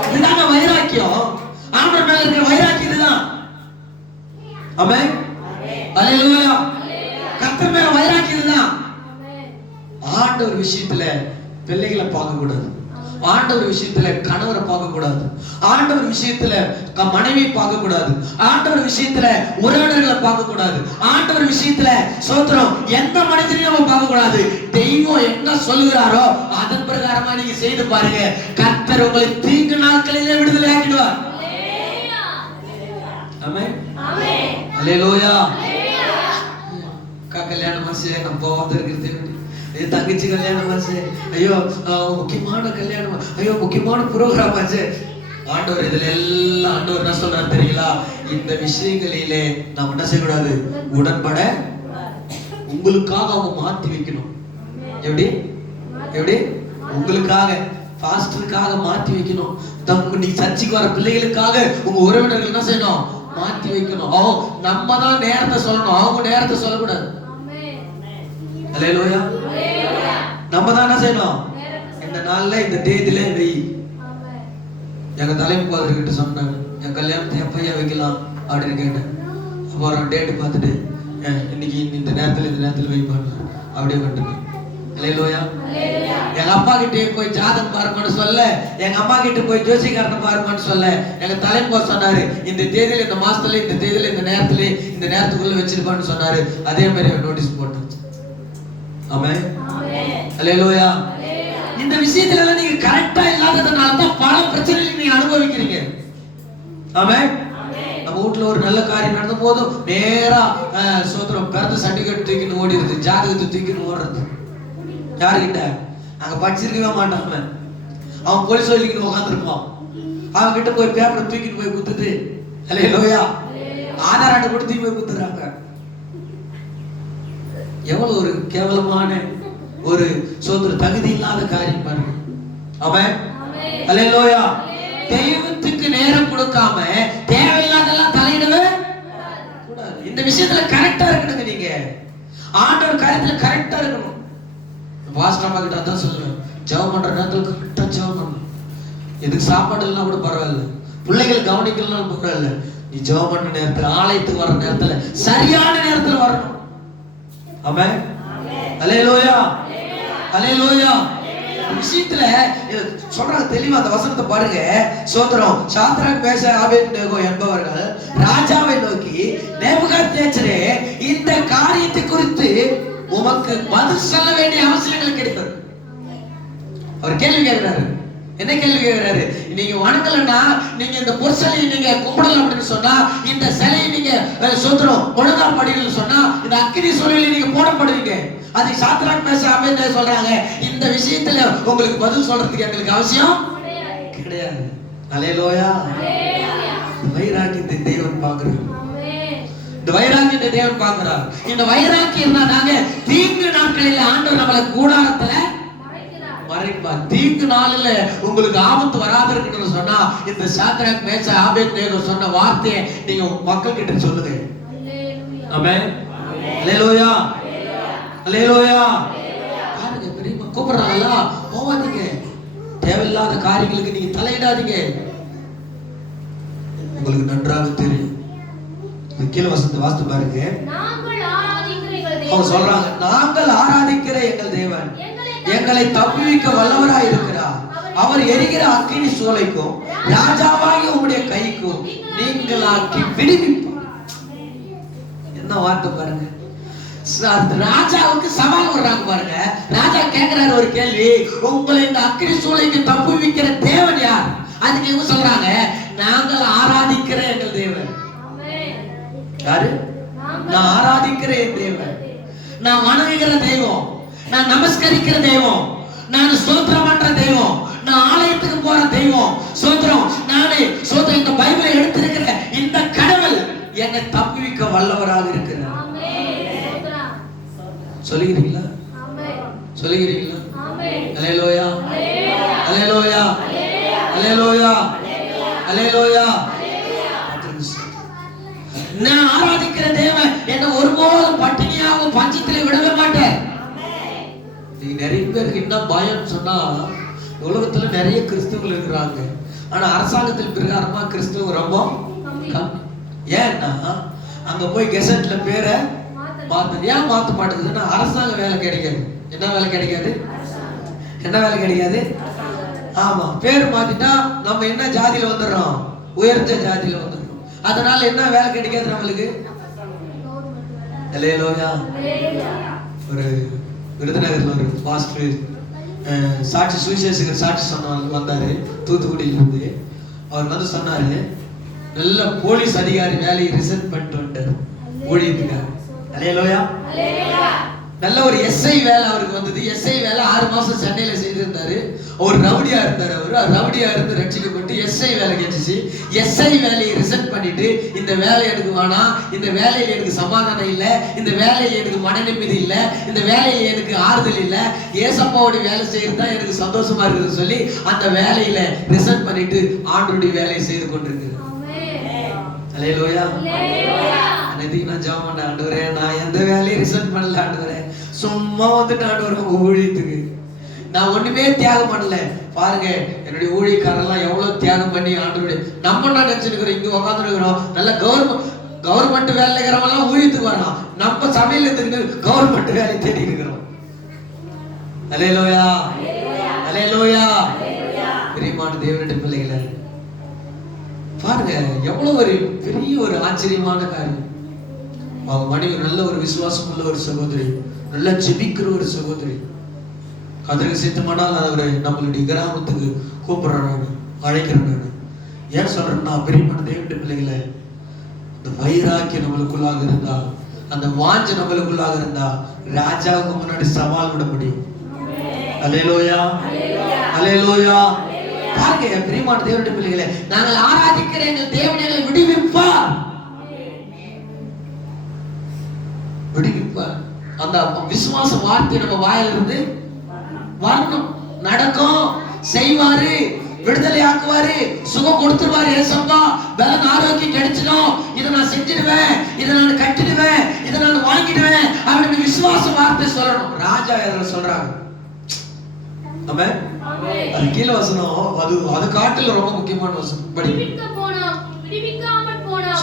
இதுதாங்க வைராக்கியம். ஆண்டவர் மேல இருக்கிற வைராக்கியம் இதுதான். ஆமென். அல்லேலூயா. கர்த்தர் மேல வைராக்கியம் இதுதான். ஆண்டவர் விஷயத்துல பிள்ளைகளை பார்க்க கூடாது, ஆண்டவர் விஷயத்துல கணவரை பார்க்க கூடாது, ஆண்டவர் விஷயத்துல மனைவி பார்க்க கூடாது, ஆண்டவர் விஷயத்துல உறவினர்களை பார்க்க கூடாது, ஆண்டவர் விஷயத்துல சோத்திரம் எந்த மனிதனையும் நம்ம பார்க்க கூடாது. தெய்வம் என்ன சொல்லுகிறாரோ அதன் பிரகாரமா நீங்க செய்து பாருங்க. கர்த்தர் உங்களை தீங்கு நாட்களிலே விடுதலை ஆக்கிடுவார். ஆமென், ஆமென், அல்லேலூயா. கல்யாணம் ஆச்சு, நம்ம போகாத இருக்கிறது, தங்கச்சி கல்யாணம் ஆச்சு, ஐயோ முக்கியமான கல்யாணம், ஐயோ முக்கியமான ப்ரோக்ராம் ஆச்சு. ஆண்டவர் இதுல எல்லாம் ஆண்டவர் என்ன சொல்றாரு தெரியுங்களா? இந்த விஷயங்களிலே நாம் என்ன செய்யக்கூடாது? உடன்பட உங்களுக்காக அவங்க மாத்தி வைக்கணும். எப்படி எப்படி? உங்களுக்காக, பாஸ்டருக்காக மாத்தி வைக்கணும். நீ சர்ச்சைக்கு வர பிள்ளைகளுக்காக உங்க உறவினர்கள் என்ன செய்யணும்? மாத்தி வைக்கணும். நம்ம தான் நேரத்தை சொல்லணும், அவங்க நேரத்தை சொல்லக்கூடாது. அல்லேலூயா. நம்ம தான் என்ன செய்யணும்? இந்த நாள்ல இந்த தேதியில வெய். எங்க தலைமை பாதிரிக்கிட்ட சொன்னாங்க, என் கல்யாணத்தை எப்பையா வைக்கலாம் அப்படின்னு கேட்டேன். அப்புறம் டேட்டு பார்த்துட்டு இன்னைக்கு இந்த நேரத்தில் வைப்பாங்க அப்படியே வந்துட்டு. அல்லேலூயா. எங்க அப்பா கிட்டே போய் ஜாதகம் பாருங்கன்னு சொல்ல, எங்க அம்மா கிட்ட போய் ஜோசிகாரனை பாருங்கன்னு சொல்ல, எங்க தலைமை சொன்னாரு இந்த தேதியில இந்த மாசத்துல இந்த தேதியில இந்த நேரத்துல இந்த நேரத்துக்குள்ள வச்சிருப்பான்னு சொன்னாரு. அதே மாதிரி நோட்டீஸ் போட்டாச்சு. ஆமென். அல்லேலூயா. இந்த விஷயத்துல எல்லாம் நீங்க கரெக்டா இல்லாததுனால தான் பல பிரச்சனைகளை நீங்க அனுபவிக்கிறீங்க. ஆமென். நம்ம வீட்டுல ஒரு நல்ல காரியம் நடந்த போதும் நேரா சோதரம் பிறந்த சர்டிபிகேட் தூக்கின்னு ஓடிடுது, ஜாதகத்தை தூக்கின்னு ஓடுறது. யாருக்கிட்ட? அங்க படிச்சிருக்கவே மாட்டான். அவன் போலீஸ் சொல்லிக்கிட்டு உட்காந்துருப்பான். அவன் கிட்ட போய் பேப்பரை தூக்கிட்டு போய் குத்துது. அல்லேலூயா. ஆதார் அட்டை கூட தூக்கி போய் குத்துறாங்க. எவ்வளவு ஒரு கேவலமான ஒரு சோதர தகுதி இல்லாத காரியம் பாருங்க. ஆமென். அல்லேலூயா. தெய்வத்துக்கு நேரம் கொடுக்காம தேவையில்லாதெல்லாம் தலையிடவே கூடாது. இந்த விஷயத்துல கரெக்டா இருக்கணுங்க. நீங்க ஆண்டவர் காரியத்துல கரெக்டா இருக்கணும். பாஸ்டர் அம்மா கிட்ட அதான் சொல்லுவேன், ஜெபம் பண்ற நேரத்துல கரெக்டா ஜெபம் பண்ணணும். எதுக்கு சாப்பாடு இல்லைன்னா கூட பரவாயில்ல, பிள்ளைகள் கவனிக்கலாம் பரவாயில்ல, நீ ஜெபம் பண்ற நேரத்துல ஆலயத்துக்கு வர்ற நேரத்துல சரியான நேரத்துல வரணும். ஆமென். அல்லேலூயா. அல்லேலூயா. விஷயத்துல சொல்றாங்க தெளிவா. அந்த வசனத்தை பாருங்க. சோதரம் சாத்ராக் மேஷாக் ஆபேத்நேகோ என்பவர்கள் ராஜாவை நோக்கி, நேபுகாத்நேச்சரே, இந்த காரியத்தை குறித்து உமக்கு பதில் சொல்ல வேண்டிய அவசியங்கள் கிடைத்தது. அவர் கேள்வி கேட்கிறாரு. என்ன கேள்வி கேட்கிறாரு? நீங்க வணங்கலன்னா, நீங்க இந்த பொற்சிலையை நீங்க கும்பிடலாம் அப்படின்னு சொன்னா, இந்த சிலையை நீங்க சோதரம் ஒழுங்கா படிக்கலன்னு சொன்னா, இந்த அக்கினி சூழலில் நீங்க போடப்படுவீங்க. அது சாத்ராக் மேஷாக் ஆபேத்நேகோ சொல்றாங்க, இந்த விஷயத்துல உங்களுக்கு பதில் சொல்றதுக்கு எங்களுக்கு அவசியம் கிடையாது. அல்லேலூயா. வைராக்கியத்தை தேவன் பார்க்கிறார். இந்த வைராக்கியத்தை தேவன் பார்க்கிறார். இந்த வைராக்கியம் தான் நாங்க தீங்கு நாட்களில் ஆண்டவர் நம்மளை கூடாரத்துல மறைப்பார். தீங்கு நாளில் உங்களுக்கு ஆபத்து வராது இருக்குன்னு சொன்னா, இந்த சாத்ராக் மேஷாக் ஆபேத்நேகோ சொன்ன வார்த்தையை நீங்க மக்கள் கிட்ட சொல்லுங்க. ஆமென். அல்லேலூயா. அல்லேலூயா. பாருங்க, பெரியம்மா கூப்பிடுறாங்கல்ல, போவாதீங்க. தேவையில்லாத காரியங்களுக்கு நீங்க தலையிடாதீங்க. உங்களுக்கு நன்றாக தெரியும். கீழ வசனத்தை வாசித்து பாருங்க. அவங்க சொல்றாங்க, நாங்கள் ஆராதிக்கிற எங்கள் தேவன் எங்களை தப்புவிக்க வல்லவராய் இருக்கிறார். அவர் எரிகிற அக்கினி சூளைக்கும் ராஜாவாகிய உம்முடைய கைக்கும் நீங்களாக்கி விடுவிப்பார். என்ன வார்த்தை பாருங்க. ராஜாவுக்கு சவால் வர்றாங்க பாருங்க. ராஜா கேட்கிறாரு ஒரு கேள்வி, உங்களை இந்த அக்கினி சூளைக்கு தப்புவிக்கிற தேவன் யார்? அதுக்கு இவங்க சொல்றாங்க, நாங்கள் ஆராதிக்கிற எங்கள் தேவன். யாரு? நான் ஆராதிக்கிற என் தேவன், நான் வணங்குகிற தெய்வம், நான் நமஸ்கரிக்கிற தெய்வம், நான் ஸ்தோத்திரம் பண்ற தெய்வம், நான் ஆலயத்துக்கு போற தெய்வம். ஸ்தோத்திரம். நானே ஸ்தோத்திரம். இந்த பைபிளை எடுத்திருக்கிற இந்த கடவுள் என்னை தப்புவிக்க வல்லவராக இருக்கிறார். சொல்லுகிறீங்களா? சொல்லுகிறீங்களா? அல்லேலூயா. அல்லேலூயா. அல்லேலூயா. அல்லேலூயா. நான் ஆராதிக்கிற தேவன் என்ன ஒருபோதும் பட்டினியாகவும் பஞ்சத்திலே விடவே மாட்டேன். நீ நிறைய பேருக்கு என்ன பயம் சொன்னா, உலகத்துல நிறைய கிறிஸ்தவர்கள் இருக்கிறாங்க, ஆனா அரசாங்கத்தில் பிரகாரமா கிறிஸ்தவங்க ரொம்ப கம்மி. ஏன்னா அங்க போய் கெசட்ல பேரை மாத்த. ஏன் மாத்த மாட்டேங்குதுன்னா, அரசாங்க வேலை கிடைக்காது. என்ன வேலை கிடைக்காது? என்ன வேலை கிடைக்காது? ஆமா, பேர் மாத்திட்டா நம்ம என்ன ஜாதியில வந்துடுறோம்? உயர்ந்த ஜாதியில வந்துடுறோம். அதனால என்ன வேலை கிடைக்காது நம்மளுக்கு? அல்லேலூயா. ஒரு விருதுநகர்ல ஒரு பாஸ்டர் சாட்சி சுவிசேஷகர் சாட்சி சொன்ன வந்தாரு, தூத்துக்குடியில இருந்து. அவர் வந்து சொன்னாரு, நல்ல போலீஸ் அதிகாரி வேலையை ரிசைன் பண்ணிட்டு வந்துட்டாரு ஊழியத்துக்காக. அல்லேலூயா. நல்ல ஒரு எஸ்ஐ வேலை அவருக்கு வந்தது. எஸ்ஐ வேலை 6 மாசம் சென்னையில செய்திருந்தாரு. ஒரு ரவுடியா இருந்தாரு. அவர் ரவுடியா இருந்து ரட்சிக்கப்பட்டு எஸ்ஐ வேலை கிடைச்சிச்சு. எஸ்ஐ வேலையை ரிசைன் பண்ணிட்டு, இந்த வேலை எனக்கு வேணாம், இந்த வேலையில எனக்கு சமாதானம் இல்லை, இந்த வேலையில எனக்கு மன நிம்மதி இல்லை, இந்த வேலையில எனக்கு ஆறுதல் இல்லை, ஏசப்பாவுடைய வேலை செய்யறது தான் எனக்கு சந்தோஷமா இருக்குதுன்னு சொல்லி அந்த வேலையில ரிசைன் பண்ணிட்டு ஆண்டவருடைய வேலையை செய்து கொண்டிருக்கிறார். அல்லேலூயா. நான் ஜெபம் பண்ண, ஆண்டவரே நான் எந்த வேலையும் ரிசைன் பண்ணல ஆண்டவரே, சும்மா வந்துட்டு ஆண்டவரே ஊழியத்துக்கு நான் ஒண்ணுமே தியாகம் பண்ணல. பாருங்க என்னுடைய ஊழியக்காரெல்லாம் எவ்வளவு தியாகம் பண்ணி ஆண்டவருடைய நம்ம நான் நினைச்சிருக்கிறோம். இங்க உட்கார்ந்து இருக்கிறோம், நல்ல கவர்மெண்ட் வேலை இருக்கிறவங்க ஊழியத்துக்கு வரலாம். நம்ம சபையில இருந்து கவர்மெண்ட் வேலை தேடி இருக்கிறோம். அல்லேலூயா, அல்லேலூயா. பிரியமான தேவனுடைய பிள்ளைகளே, பாருங்க எவ்வளவு ஒரு பெரிய ஒரு ஆச்சரியமான காரியம். அவங்க மனைவி நல்ல ஒரு விசுவாசம் உள்ள ஒரு சகோதரி, நல்லா ஜெபிக்கிற ஒரு சகோதரி. அதற்கு சித்தமானால் அவரை நம்மளுடைய கிராமத்துக்கு கூப்பிடுறேன், நான் அழைக்கிறேன். நான் ஏன் சொல்றேன்னா, பிரியமான தேவனுடைய பிள்ளைகளை, இந்த வைராக்கியம் நம்மளுக்குள்ளாக இருந்தா, அந்த வாஞ்சை நம்மளுக்குள்ளாக இருந்தா, ராஜாவுக்கு முன்னாடி சவால் விட முடியும். அல்லேலூயா, அல்லேலூயா. பாருங்க பிரியமான தேவனுடைய பிள்ளைகளை, நாங்கள் ஆராதிக்கிற எங்கள் தேவனை விடுவிப்பார், விடுவிப்பார். அந்த விசுவாச வார்த்தை நம்ம வாயிலிருந்து வரணும், நடக்கும், செய்வாரு, விடுதலை ஆக்குவாரு, சுகம் கொடுத்துருவாரு. ஏசப்பா பலன் ஆரோக்கியம் கிடைச்சிடும், இதை நான் செஞ்சிடுவேன், இதை நான் கட்டிடுவேன், இதை நான் வாங்கிடுவேன் அப்படின்னு விசுவாச வார்த்தை சொல்லணும். ராஜா எதில் சொல்றாங்க. ஆமென். அது கீழ வசனம், அது காட்டுல ரொம்ப முக்கியமான வசனம். படி.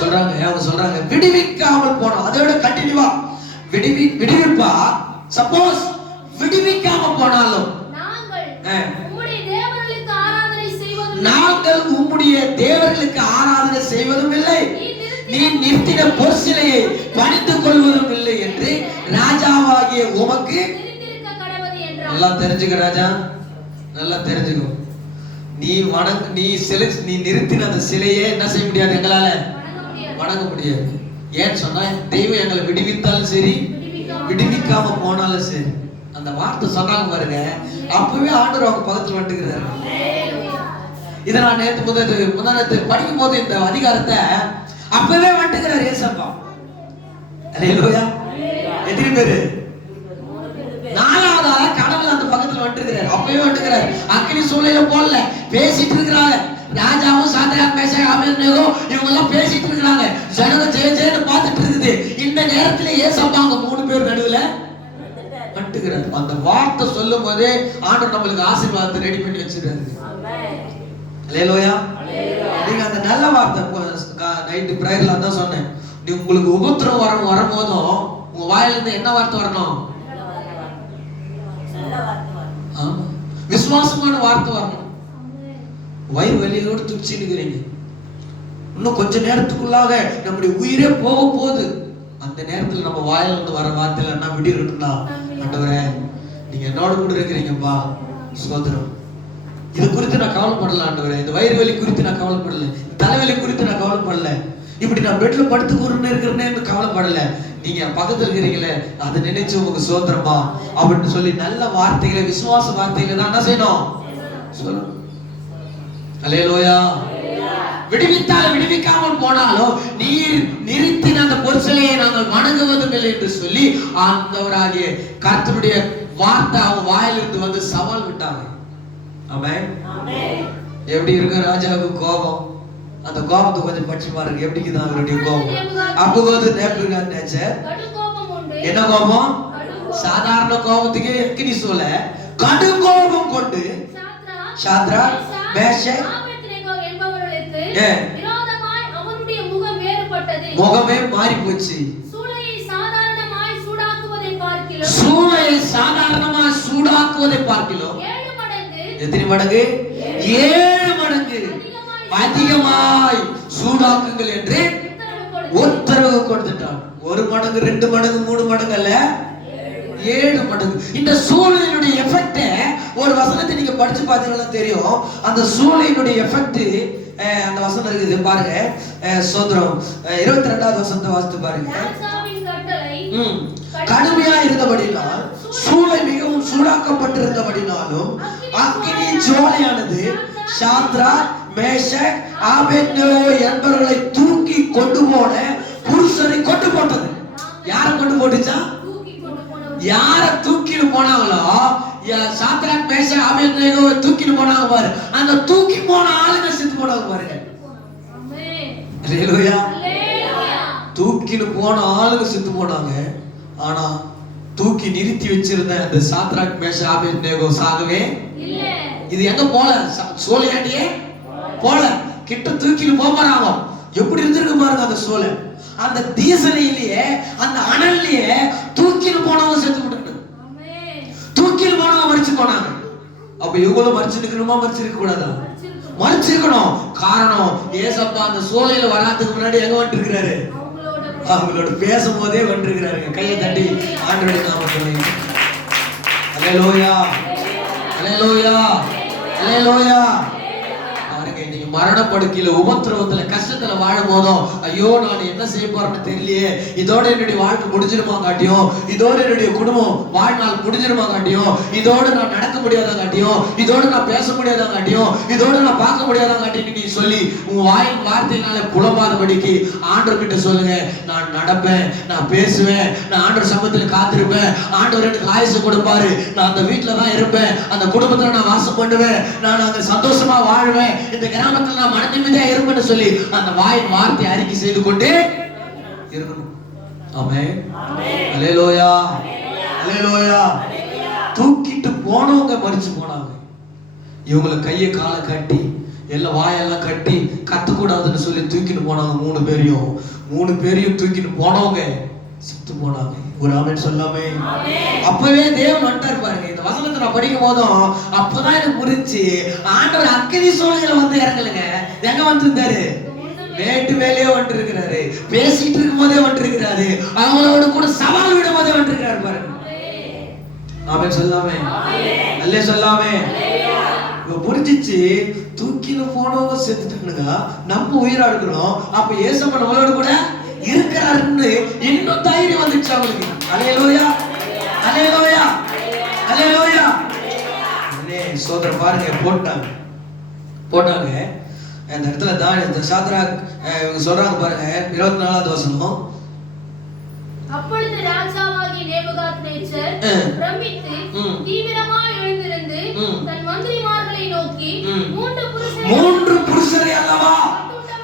சொல்றாங்க, அவங்க சொல்றாங்க விடுவிக்காமல் போனோம். அதோட கண்டினியூவா விடுவிப்பா. சப்போஸ் விடுவிக்காம போனாலும் நாங்கள் உம்முடைய தேவர்களுக்கு ஆராதனை செய்வதும் இல்லை, நீ நிறுத்தின பொற்சிலையை பணிந்து கொள்வதும் இல்லை என்று ராஜாவாகிய உமக்கு. நல்லா தெரிஞ்சுக்க ராஜா, நல்லா தெரிஞ்சுக்கோ. நீ நிறுத்தின அந்த சிலையே என்ன செய்ய முடியாது, எங்களால வணங்க முடியாது. ஏன்னு சொன்னா, தெய்வம் எங்களை விடுவித்தாலும் சரி, விடுவிக்காம போனாலும் சரி. அந்த வார்த்தை சொன்னாங்க பாருங்க, அப்பவே ஆண்டவர் அவங்க பக்கத்துல வந்துக்கிறாரு. இதை நான் முந்தானத்து படிக்கும் போது இந்த அதிகாரத்தை அப்பவே வந்துக்கிறாரு ஏசப்பா. அல்லேலூயா. எத்தனை பேரு? நாலாவது ஆளா கடவுள் அந்த பக்கத்துல வந்துக்கிறாரு, அப்பவே வந்துக்கிறாரு. அக்கினி சூளையில போடல, பேசிட்டு இருக்கிறாங்க. ராஜாவும் சாத்ராக் மேஷாக் ஆபேத்நேகோ இவங்க எல்லாம் பேசிட்டு இருக்காங்க. ஜனங்க ஜெய ஜெயன்னு பார்த்துட்டு இருக்குது. இந்த நேரத்துல ஏசப்பா அங்க 3 பேர் நடுவுல வந்துக்கிறாரு. அந்த வார்த்தை சொல்லும் போதே ஆண்டவர் நம்மளுக்கு ஆசீர்வாதத்தை ரெடி பண்ணி வச்சிருக்காரு. அல்லேலூயா. நீங்க அந்த நல்ல வார்த்தை நைட் பிரேயர்ல தான் சொன்னேன். நீ உங்களுக்கு உபத்திரம் வரும்போதும் உங்க வாயில இருந்து என்ன வார்த்தை வரணும்? விசுவாசமான வார்த்தை வரணும். வயிறு வலியோடு துடிச்சுக்கிறீங்க, இன்னும் கொஞ்ச நேரத்துக்குள்ளாக நம்முடைய உயிரே போக போகுது. அந்த நேரத்தில் நம்ம வாயில இருந்து வர வார்த்தையில என்ன விடிருக்குன்னா, ஆண்டவரே நீங்க என்னோட கூட இருக்கிறீங்கப்பா, சோதரம். இது குறித்து நான் கவலைப்படல ஆண்டவரே, இந்த வயிறு வலி குறித்து நான் கவலைப்படல, தலைவலி குறித்து நான் கவலைப்படல, இப்படி நான் பெட்ல படுத்துக்கூறுன்னு இருக்கிறேன்னு கவலைப்படல. நீங்க பக்கத்துல இருக்கிறீங்களே அதை நினைச்சு உங்களுக்கு சோதரமா அப்படின்னு சொல்லி நல்ல வார்த்தைகளை, விசுவாச வார்த்தைகளை தான் என்ன செய்யணும், சொல்லணும். அல்லேலூயா. விடுவித்தாலும் விடுவிக்காமல் போனாலும் நீர் நிறுத்தின அந்த பொற்சிலையை நாங்கள் வணங்குவதும் இல்லை என்று சொல்லி ஆண்டவராகிய கர்த்தருடைய வார்த்தை அவங்க வாயிலிருந்து வந்து சவால் விட்டாங்க. ஆமென். எப்படி இருக்கு ராஜாவுக்கு கோபம்? அந்த கோபத்தை கொஞ்சம் பற்றி பாருங்க, எப்படி தான் அவருடைய கோபம். அப்போது நேபுகாத்நேச்சர் என்ன கோபம்? சாதாரண கோபத்துக்கு எக்கினி சொல்ல கடும் கோபம் கொண்டு சாத்ராக் மேஷாக் என்பவர்களுக்கு விரோதமாய் அவருடைய முகம் வேறுபட்டது, முகமே மாறி போச்சு. சூளையை சாதாரணமாய் சூடாக்குவதை பார்க்கிலும் 7 மடங்கு. எத்தனை மடங்கு? 7 மடங்கு அதிகமாய் சூடாக்குங்கள் என்று உத்தரவு கொடுத்துட்டான். 1 மடங்கு 2 மடங்கு 3 மடங்கு அல்ல, 7 மடங்கு. இந்த சூளையினுடைய எஃபெக்ட் ஒரு வசனத்தை நீங்க படிச்சு பார்த்தீங்கன்னா தெரியும். அந்த சூளையினுடைய எஃபெக்ட் அந்த வசனம் இருக்குது பாருங்க. சோதரம் 22வது வசனத்தை வாசித்து பாருங்க. கடுமையா இருந்தபடினால், சூளை மிகவும் சூடாக்கப்பட்டிருந்தபடினாலும் அக்கினி ஜுவாலையானது சாத்ராக் மேஷாக் ஆபேத்நேகோ என்பவர்களை தூக்கி கொண்டு போன புருஷனை கொண்டு போட்டது. யாரை கொண்டு போட்டுச்சா? யாரை தூக்கிட்டு போனாங்களோ, சாத்ராக் மேஷாக் ஆபேத்நேகோவை தூக்கிட்டு போனாங்க பாரு, அந்த தூக்கி போன ஆளுங்க செத்து போனாங்க பாருங்க. அல்லேலூயா. தூக்கிட்டு போன ஆளுங்க செத்து போனாங்க. ஆனா தூக்கி நிறுத்தி வச்சிருந்த அந்த சாத்ராக் மேஷாக் ஆபேத்நேகோ சாகவே இல்லை. இது எங்க போல? சோலையாண்டியே போல. கிட்ட தூக்கிட்டு போறாங்க. எப்படி இருந்திருக்கு பாருங்க அந்த சோலை. அந்த தீசனையிலேயே அந்த அனல்லையே தூக்கிட்டு போனவங்க செத்து விட்டுட்டு, தூக்கிட்டு போனவங்க மரிச்சு போனாங்க. அப்ப இவங்களும் மரிச்சிருக்கணுமா? மரிச்சிருக்க கூடாதா? மரிச்சிருக்கணும். காரணம் ஏசப்பா அந்த சோலையில வராதுக்கு முன்னாடி எங்க வந்துட்டு இருக்கிறாரு? அவங்களோட பேசும்போதே வந்துருக்கிறாருங்க. கையை தட்டி ஆண்டவருடைய நாமத்தை அல்லேலூயா, அல்லேலூயா, அல்லேலூயா. பாருங்க, இன்னைக்கு மரணப்படுக்கையில உபத்திரவத்துல கஷ்டத்துல வாழும் போதும் ஐயோ நான் என்ன செய்ய போறேன்னு தெரியலையே, இதோட என்னுடைய வாழ்க்கை முடிஞ்சிருமா காட்டியும், இதோட என்னுடைய குடும்பம் வாழ்நாள் முடிஞ்சிருமா காட்டியும், இதோட நான் நடக்க முடியாத காட்டியும், இதோட நான் பேச முடியாத காட்டியும், இதோட நான் பார்க்க முடியாத காட்டியும் நீ சொல்லி உங்க வாயின் வார்த்தையினால புலம்பாதபடிக்கு ஆண்டவர்கிட்ட சொல்லுங்க. நான் நடப்பேன், நான் பேசுவேன், நான் ஆண்டவர் சமூகத்தில் காத்திருப்பேன், ஆண்டவர் எனக்கு ஆயுசு கொடுப்பாரு, நான் அந்த வீட்டுல தான் இருப்பேன், அந்த குடும்பத்துல நான் வாசம் பண்ணுவேன், நான் அங்க சந்தோஷமா வாழ்வேன், இந்த கிராமத்துல நான் மன நிம்மதியா இருப்பேன்னு சொல்லி அந்த வாயின் வார்த்தை அறிக்கை செய்து கொண்டே இருக்கணும். ஆமென், அல்லேலூயா, அல்லேலூயா. தூக்கிட்டு போனவங்க மரிச்சு போனாங்க. இவங்களை கையை காலை கட்டி எல்லாம் வாயெல்லாம் கட்டி கத்தக்கூடாதுன்னு சொல்லி தூக்கிட்டு போனாங்க. மூணு பேரையும் தூக்கிட்டு போனவங்க செத்து போனாங்க. ஒரு ஆமென் சொல்லாமே. அப்பவே தேவன் வந்துட்டார் பாருங்க. இந்த வசனத்தை நான் படிக்கும் போதும் அப்பதான் எனக்கு புரிஞ்சு ஆண்டவர் அக்கினி சோலையில வந்து இறங்கலுங்க. எங்க வந்திருந்தாரு? வேட்டு வேலையே வந்துட்டு இருக்கிறாரு. பேசிட்டு இருக்கும் போதே வந்துட்டு இருக்கிறாரு. அவங்களோட கூட சவால் விடும் போதே வந்துட்டு இருக்கிறாரு பாருங்க. ஆமென் சொல்லாமே, அல்லே சொல்லாமே. புரிஞ்சிச்சு. தூக்கின்னு போனவங்க செத்துட்டானுங்க, நம்ம உயிரா இருக்கிறோம். அப்ப ஏசப்பா நம்மளோட கூட இருக்கிறாருன்னு இன்னும் தைரியம் வந்துச்சு அவங்களுக்கு. அல்லேலூயா, அல்லேலூயா, அல்லேலூயா. சோதரர் பாருங்க, போட்டாங்க அந்த இடத்துல தான் இந்த சாத்ராக் இவங்க சொல்றாங்க பாருங்க. 24வது வசனம். அப்பொழுது ராஜாவாகிய நேபுகாத்நேச்சர் பிரமித்து தீவிரமாய் எழுந்திருந்து தன் மந்திரிமார்களை நோக்கி, மூன்று புருஷரை அல்லவா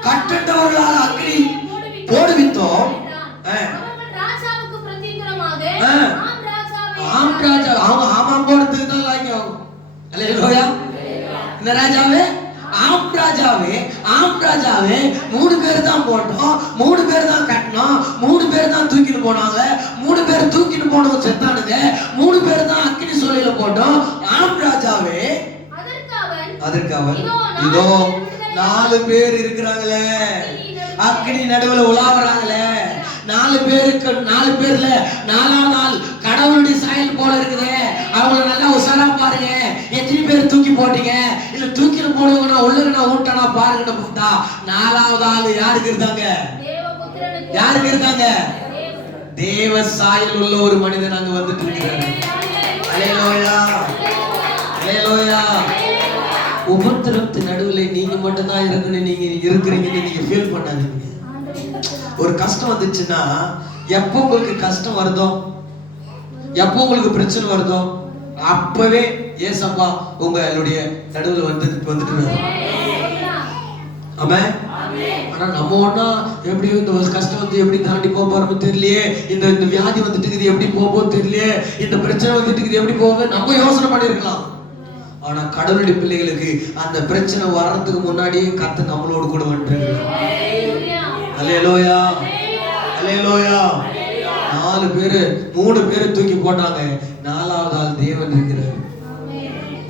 கட்டண்டவர்களால் அக்கினி போடுவித்தோம். ராஜாவுக்கு பிரதியுத்தரமாக ஆம் ராஜா, அவங்க ஆமாம் போடுறதுக்கு தான் லாய்க்கு ஆகும். அல்லேலூயா. இந்த ராஜாவே ஆம் ராஜாவே 3 பேர் தான் போட்டோம், 3 பேர் தான் கட்டணும், 3 பேர் தான் தூக்கிட்டு போனாங்க, 3 பேர் தூக்கிட்டு போனவங்க செத்தானுங்க, 3 பேர் தான் அக்கினி சோலையில போட்டோம். ஆம் ராஜாவே. அதற்கு அவன் இதோ 4 பேர் இருக்கிறாங்களே, அக்கினி நடுவுல உலாவறாங்களே. 4 பேர்ல 4ஆம் நாள் கடவுளுடைய சாயல் போல இருக்குதே. அவங்கள நல்லா உசாரா பாருங்க. எத்தனை பேர் தூக்கி போட்டீங்க? இல்ல தூக்கிட்டு போனவங்க உள்ள நான் ஊட்டனா பாருங்க. பார்த்தா 4ஆவது ஆள் யாருக்கு இருந்தாங்க? யாருக்கு இருந்தாங்க? தேவ சாயல் உள்ள ஒரு மனிதன் அங்க வந்துட்டு இருக்கிறாரு. அல்லேலூயா, அல்லேலூயா. உபத்திரத்தின் நடுவுல நீங்க மட்டும் தான் இருக்கிறீங்கன்னு நீங்க ஃபீல் பண்ணாதீங்க. ஒரு கஷ்டம் வந்துச்சுன்னா, எப்போ உங்களுக்கு கஷ்டம் வருதோ, எப்போ உங்களுக்கு பிரச்சனை வருதோ, அப்பவே ஏசப்பா உங்களுடைய நடுவுல வந்துட்டு. ஆமென். ஆனா நம்ம ஒண்ணா எப்படி இந்த கஷ்டம் வந்து எப்படி தாண்டி போறோம்னு தெரியலையே, இந்த வியாதி வந்துட்டு இருக்குது எப்படி போவோம் தெரியலையே, இந்த பிரச்சனை வந்துட்டு இருக்குது எப்படி போவோம் நம்ம யோசனை பண்ணிருக்கலாம். ஆனா கடவுளுடைய பிள்ளைகளுக்கு அந்த பிரச்சனை வர்றதுக்கு முன்னாடியே கர்த்தர் நம்மளோடு கூட வந்துட்டாரு. அல்லேலூயா, அல்லேலூயா. 4 பேரு 3 பேரு தூக்கி போட்டாங்க. 4ஆவது ஆள் தேவன் இருக்கிறார்.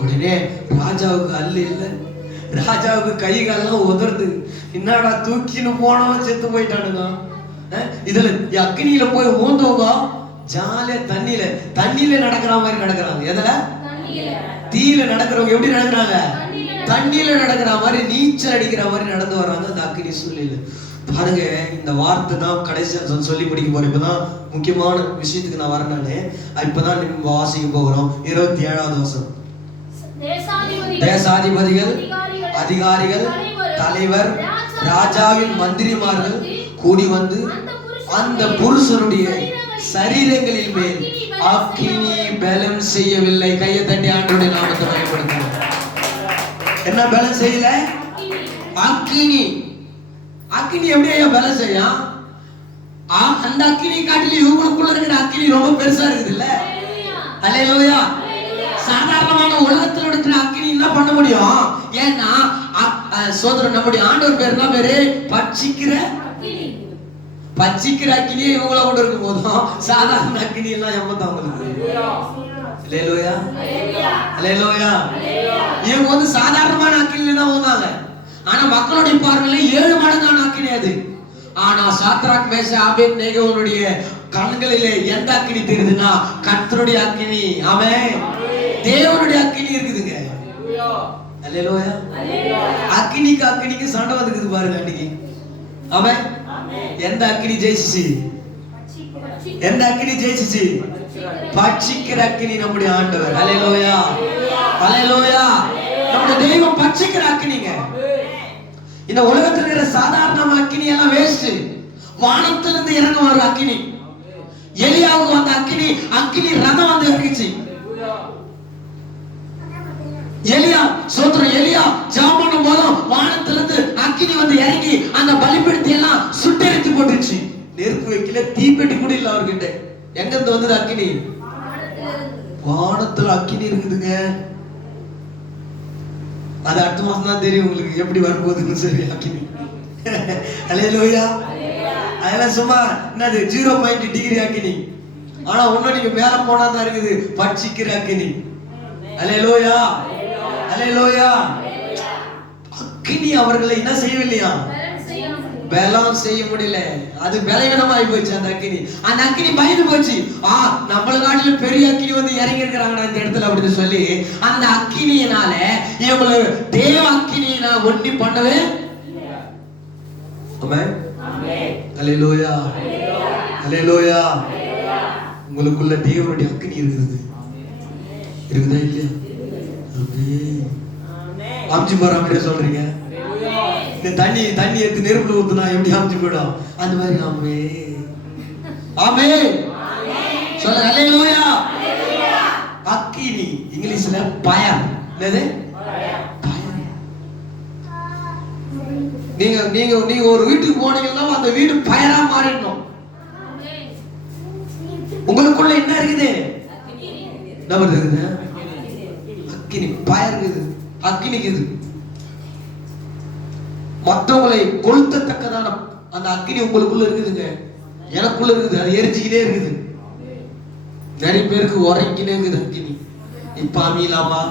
உடனே ராஜாவுக்கு அல்ல இல்ல, ராஜாவுக்கு கை காலெல்லாம் உதறது. என்னடா தூக்கின்னு போனவன் செத்து போயிட்டானுங்க. இதுல அக்னியில போய் ஊந்தவங்க ஜாலியா தண்ணியில நடக்கிற மாதிரி நடக்கிறாங்க. எதுல? தீயில நடக்கிறவங்க எப்படி நடக்கிறாங்க? தண்ணியில நடக்கிற மாதிரி, நீச்சல் அடிக்கிற மாதிரி நடந்து வர்றாங்க அந்த அக்னி சூழ்நிலை. பாருங்க, இந்த வார்த்தை தான் கடைசியா சொல்லி முடிக்க போறேன். இப்பதான் முக்கியமான விஷயத்துக்கு நான் வரேன். இப்பதான் நம்ம வாசிக்க போகிறோம். 27வது வசனம். தேசாதிபதிகள், அதிகாரிகள், தலைவர், ராஜாவின் மந்திரிமார்கள் கூடி வந்து அந்த புருஷனுடைய சரீரங்களில் மேல் அக்கினி பலம் செய்யவில்லை. கையை தட்டி ஆண்டவருடைய நாமத்தை பயன்படுத்துங்க. என்ன பலம் செய்யல? அக்கினி. அக்கினி எப்படி பலம் செய்யும்? அந்த அக்கினி காட்டிலும் இவங்களுக்குள்ள இருக்கிற அக்கினி ரொம்ப பெருசா இருக்குது இல்ல? அல்லேலூயா. சாதாரணமான உலகத்துல இருக்கிற அக்கினி என்ன பண்ண முடியும்? ஏன்னா சோதரன் நம்முடைய ஆண்டவர் பேர் என்ன பேரு? பட்சிக்கிற அக்கினியே இவங்கள கொண்டு இருக்கும் போதும் சாதாரண அக்கினி எல்லாம் எம்மத்தவங்களுக்கு. அல்லேலூயா, அல்லேலூயா. இவங்க வந்து சாதாரணமான அக்கினி தான் வந்தாங்க. ஆனா மக்களுடைய பார்வையில 7 மடங்கான அக்கினி அது. ஆனா சாத்ராக் மேஷாக் ஆபேத்நேகோவுடைய கண்களிலே எந்த அக்கினி தெரியுதுன்னா கர்த்தருடைய அக்கினி. ஆமென். தேவனுடைய அக்கினி இருக்குதுங்க. அல்லேலூயா. அக்கினிக்கு சண்டை வந்துக்குது பாருங்க அன்னைக்கு. ஆமென். எந்த அக்கினி ஜெயிச்சிச்சு? எந்த அக்கினி ஜெயிச்சிச்சு? பட்சிக்கிற அக்கினி நம்முடைய ஆண்டவர். அல்லேலூயா, அல்லேலூயா. நம்முடைய தெய்வம் பட்சிக்கிற அக்கினிங்க. இந்த உலகத்துல இருக்கிற சாதாரண அக்கினி எல்லாம் வேஸ்ட். வானத்திலிருந்து இறங்க வர அக்கினி. எலியாவுக்கு வந்த அக்கினி ரதம் வந்து இறங்கிச்சு. எலியா ஜெபம் பண்ணும் போதும் வானத்திலிருந்து அக்கினி வந்து இறங்கி அந்த பலிபீடத்தை எல்லாம் சுட்டெரித்து போட்டுச்சு. நெருப்பு வைக்கல, தீப்பெட்டி கூட இல்ல அவர்கிட்ட. எங்க இருந்து வந்தது அக்கினி? வானத்துல அக்கினி இருக்குதுங்க. அது அடுத்த மாசம் தான் தெரியும் உங்களுக்கு எப்படி வரும்போதுன்னு. சரி, அக்கினி. அல்லேலூயா. அதெல்லாம் சும்மா என்னது 0 டிகிரி அக்கினி. ஆனா ஒண்ணு நீங்க மேல போனா தான் இருக்குது பட்சிக்கிற அக்கினி. அல்லேலூயா, அல்லேலூயா. அக்கினி அவர்களை என்ன செய்யவில்லையா? பலம் செய்ய முடியல. அது பலவீனமாயி போச்சு அந்த அக்கினி. அந்த அக்கினி பயந்து போச்சு. நம்மள காட்டில பெரிய அக்கினி வந்து இறங்கி இருக்கிறாங்கடா இந்த இடத்துல அப்படின்னு சொல்லி அந்த அக்கினியினால இவங்களை தேவ அக்கினியை நான் ஒண்ணி பண்ணவே. ஆமென். அல்லேலூயா, அல்லேலூயா. உங்களுக்குள்ள தேவனுடைய அக்கினி இருக்குது. இருக்குதா இல்லையா? அம்ஜி போறாம சொல்றீங்க. இந்த தண்ணி எடுத்து நெருப்புல ஊத்துனா எப்படி அம்ஜி போயிடும்? அந்த மாதிரி. ஆமே, ஆமே. சொல்லுங்க அல்லேலூயா. அக்கினி இங்கிலீஷ்ல பயர். என்னது? நீங்க ஒரு வீட்டுக்கு போனீங்கன்னா அந்த வீடு பயரா மாறிடணும். உங்களுக்குள்ள என்ன இருக்குது? என்ன இருக்குது? அக்கினி, பயர் இருக்குது, அக்கினி இருக்குது. மற்றவங்களை கொளுத்தத்தக்கதான அந்த அக்கினி உங்களுக்குள்ள இருக்குதுங்க. எனக்குள்ள இருக்குது. அது எரிஞ்சுக்கிட்டே இருக்குது. நிறைய பேருக்கு உரைக்கிட்டே இருக்குது அக்கினி. இப்ப அமிலாமா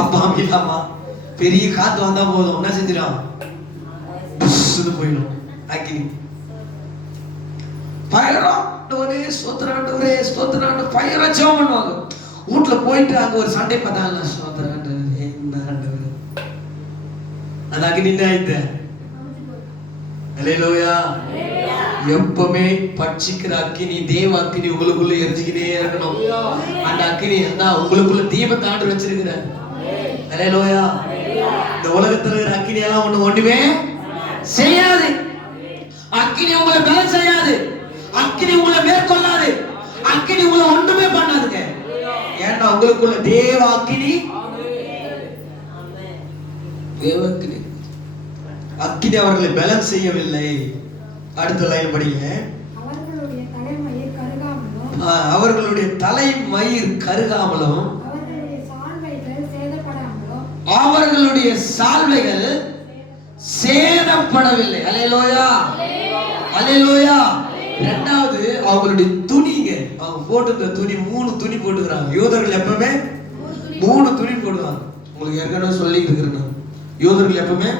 அப்பா அமிலாமா பெரிய காத்து வந்தா போதும் என்ன செஞ்சிடும்? போயிடும் அக்கினி. பயராண்டவரே ஸ்தோத்திராண்டவரே ஸ்தோத்திராண்ட பயரா ஜெபம் பண்ணுவாங்க. வீட்டுல போயிட்டு அங்க ஒரு சண்டை பார்த்தாங்க. ஸ்தோத்திராண்டவரே ஆண்டவரே. அது அக்கினி ஆயிட்டு. அல்லேலூயா. எப்பவுமே பட்சிக்கிற அக்கினி தேவ அக்கினி உங்களுக்குள்ள எரிஞ்சுக்கிட்டே இருக்கணும். அந்த அக்கினி தான் உங்களுக்குள்ள தீபத்தை ஆண்டு வச்சிருக்கிறார். அல்லேலூயா. இந்த உலகத்துல இருக்கிற அக்கினி எல்லாம் ஒண்ணுமே செய்யாது. அக்கினி உங்களை பலம் செய்யாது. அக்கினி உங்களை மேற்கொள்ளாது. அக்கினி உங்களை ஒண்ணுமே பண்ணாதுங்க. ஏன்னா உங்களுக்குள்ள தேவ அக்கினி. தேவ அக்கினி. அக்கினி அவர்களை பலம் செய்யவில்லை. அடுத்த லைன் படிங்க. அவர்களுடைய தலைமயிர் கருகாமலும் அவர்களுடைய சால்வைகள் சேதப்படவில்லை. அல்லேலூயா, அல்லேலூயா. இரண்டாவது அவங்களுடைய துணிங்க. அவங்க போட்டுக்கிற துணி 3 துணி போட்டுக்கிறாங்க. யூதர்கள் எப்பவுமே 3 துணி போடுவாங்க. உங்களுக்கு ஏற்கனவே சொல்லி இருக்கிறேன். யூதர்கள் எப்பவுமே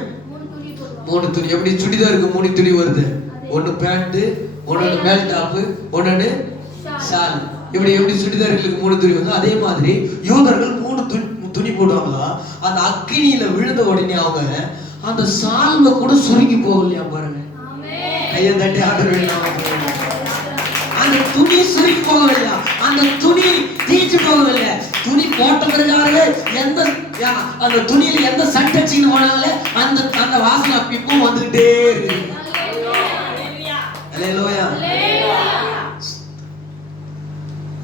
3 துணி. எப்படி சுடிதாருக்கு 3 துணி வருது? ஒன்னு பேண்ட், ஒன்னு மேல் டாப், ஒன்னு ஷால். எப்படி சுடிதார்களுக்கு 3 துணி வருது அதே மாதிரி யூதர்கள் 3 துணி போடுவாங்களா. அந்த அக்கினியில விழுந்த உடனே அவங்க அந்த சால்வை கூட சுருங்கி போகலையா பாருங்க. கையை தட்டி ஆடுறேன். அந்த துணி சுருங்கி போகவில்லையா? அந்த துணி தீச்சு போகவில்லை. துணி போட்ட பிறகாகவே அந்த துணியில எந்த சட்டச்சின்னு போனாலே அந்த வாசனை அப்பவும் வந்துகிட்டே இருக்கு. அல்லேலூயா.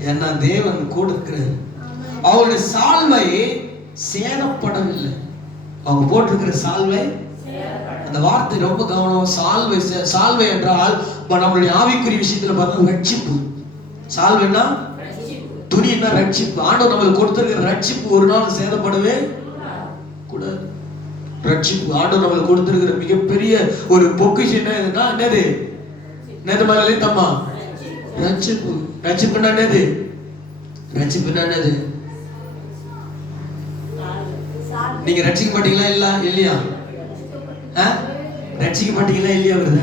ஏன்னா தேவன் கூட இருக்கிறார். அவருடைய சால்வை சேதப்படவில்லை. அவங்க போட்டிருக்கிற சால்வை அந்த வார்த்தை ரொம்ப கவனம். சால்வை, சால்வை என்றால் நம்மளுடைய ஆவிக்குரிய விஷயத்துல பார்த்தா ரட்சிப்பு. சால்வைன்னா துணின்னா ரட்சிப்பு. ஆண்டவர் நம்மளுக்கு கொடுத்திருக்கிற ரட்சிப்பு ஒரு நாள் சேதப்படவே கூடாது. ரட்சிப்பு ஆண்டவர் நம்மளுக்கு கொடுத்திருக்கிற மிகப்பெரிய ஒரு பொக்கிஷம் என்னதுன்னா என்னது? என்னது தம்மா? ரட்சிப்பு. ரட்சிப்புன்னா என்னது? ரட்சிப்புன்னா என்னது? நீங்க ரட்சிக்கப்பட்டீங்களா இல்லையா? ரட்சிக்கப்பட்டீங்களா இல்லையா? வருது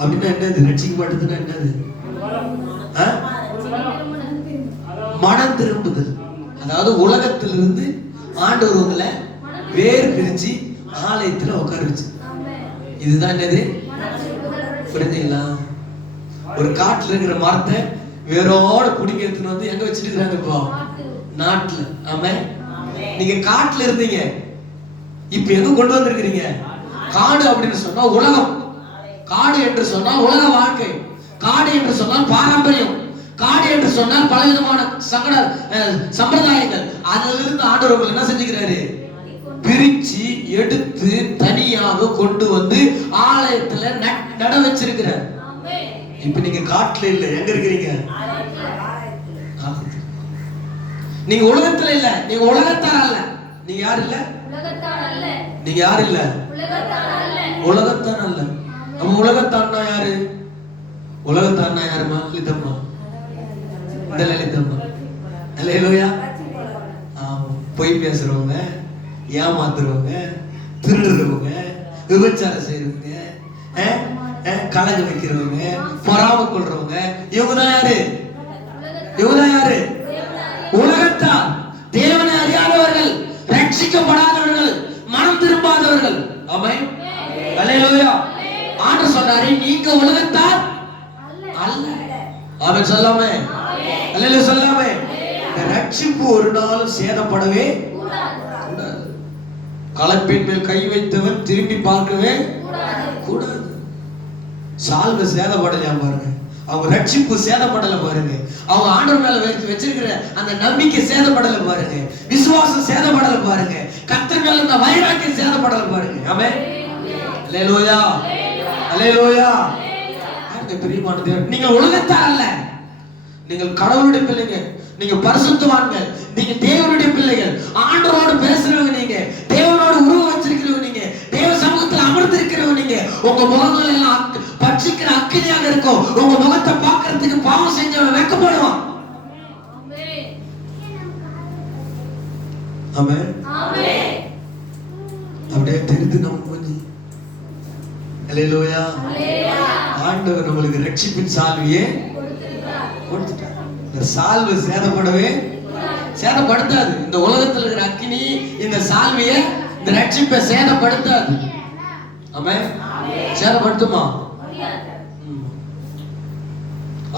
அப்படின்னா என்னது? ரட்சிக்கப்பட்டதுன்னா என்னது? மனம் திரும்புதல். அதாவது உலகத்திலிருந்து ஆண்டவர் உங்களை வேறு பிரிச்சு ஆலயத்துல உட்கார வச்சு. இதுதான் என்னது? புரிஞ்சுங்களா? ஒரு காட்டுல இருக்கிற மரத்தை வேரோட குடிங்க எடுத்துன்னு வந்து எங்க வச்சிட்டு இருக்காங்க? இப்போ நாட்டுல. ஆமா, நீங்க காட்டுல இருந்தீங்க, இப்ப எங்க கொண்டு வந்திருக்கிறீங்க? காடு அப்படின்னு சொன்னா உலகம். காடு என்று சொன்னா உலக வாழ்க்கை. காடு என்று சொன்னால் பாரம்பரியம். காடு என்று சொன்னால் பலவிதமான சம்பிரதாயங்கள். அதிலிருந்து ஆண்டவர் என்ன செஞ்சுக்கிறாரு? பிரிச்சு எடுத்து தனியாக கொண்டு வந்து ஆலயத்துல நட வச்சிருக்கிறார். இப்ப நீங்க காட்டுல இல்ல, எங்க இருக்கிறீங்க? நீங்க உலகத்துல இல்ல, நீங்க உலகத்தார் அல்ல. நீங்க யாரு இல்ல? நீங்க யாரு இல்ல? உலகத்தான் அல்ல. அப்ப உலகத்தான்னா யாரு? உலகத்தான்னா யாருமா? லலிதம்மா. இந்த லலிதம்மா. அல்லேலூயா. பொய் பேசுறவங்க, ஏமாத்துறவங்க, திருடுறவங்க, விபச்சாரம் செய்யறவங்க, கலகு வைக்கிறவங்க, பொறாமை கொள்றவங்க, இவங்கதான் யாரு? இவங்கதான் யாரு? உலகத்தார். தேவனை அறியாதவர்கள், ரட்சிக்கப்படாதவர்கள், மனம் திரும்பாதவர்கள். ஆமென். அல்லேலூயா. ஆண்டவர் சொல்றாரு, நீங்க உலகத்தார் அல்ல. ஆமென் சொல்லாமே? அல்லேலூயா சொல்லாமே? ரட்சிப்பு ஒரு நாளும் சேதப்படவே கூடாது. கலப்பின் மேல் கை வைத்தவன் திரும்பி பார்க்கவே கூடாது. சால்வை சேதப்படலையா பாருங்க, அவங்க ரட்சிப்பு சேதப்படல பாருங்க, அவங்க ஆண்டவர் மேல வச்சிருக்கிற அந்த நம்பிக்கை சேதப்படல பாருங்க, விசுவாசம் சேதப்படல பாருங்க, கர்த்தர் மேல அந்த வைராக்கியம் சேதப்படல பாருங்க. ஆமென். அல்லேலூயா. அல்லேலூயா. பிரியமான தேவன், நீங்கள் உலகத்தார் அல்ல, நீங்கள் கடவுளுடைய பிள்ளைங்க, நீங்க பரிசுத்தவான்கள், நீங்க தேவனுடைய பிள்ளைகள், ஆண்டவரோடு பேசுறவங்க, நீங்க தேவனோடு உருவம் வச்சிருக்கிறவங்க, நீங்க தேவ சமூகத்தில் அமர்ந்திருக்கிறவங்க, நீங்க உங்க முகங்கள் எல்லாம் பட்சிக்கிற அக்கினியாக இருக்கும். உங்க முகத்தை பார்க்கிறதுக்கு பாவம் செஞ்சவன் வெட்கப்படுவான். ஆமென். ஆமென். அப்படியே தெரிந்து நம்ம கொஞ்சம் அல்லேலூயா. ஆண்டவர் நம்மளுக்கு ரட்சிப்பின் சால்வையே கொடுத்துட்டார். இந்த சால்வை சேதப்படவே சேதப்படுத்தாது. இந்த உலகத்தில் இருக்கிற அக்கினி இந்த சால்வையை, இந்த ரட்சிப்பை சேதப்படுத்தாது. ஆமென். சேதப்படுத்துமா?